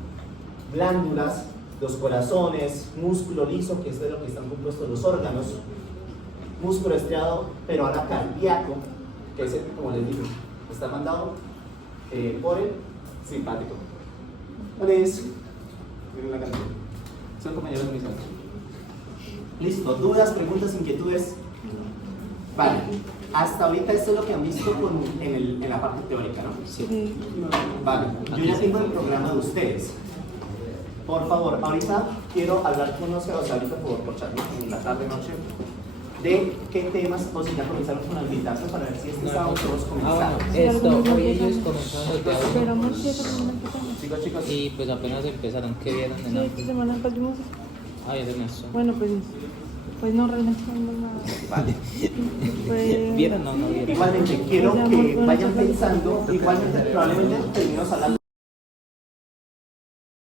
glándulas, los corazones, músculo liso, que es de lo que están compuestos los órganos, músculo estriado, pero ahora cardíaco, que es el, como les digo, está mandado por el simpático. Entonces, miren la cantidad. Son compañeros de mis años. Listo, dudas, preguntas, inquietudes. Vale. Hasta ahorita esto es lo que han visto en la parte teórica, ¿no? Sí. Vale, yo ya tengo el programa de ustedes. Por favor, ahorita quiero hablar con Oscar, o sea, ahorita por chat, ¿no? En la tarde, noche, de qué temas, o si ya comenzaron con la invitación para ver si este sábado todos comenzamos. Esto, hoy ellos comenzaron desde ahora. Esperamos que termine el tema. Chicos, Y pues apenas empezaron, ¿qué vieron de Sí, nada? esta semana perdimos. Ah, ya de eso. Bueno, pues no, realmente no nada. vale. Pues, ¿Vieron o no vieron? Igualmente, quiero que vayan pensando, igualmente probablemente terminemos hablando.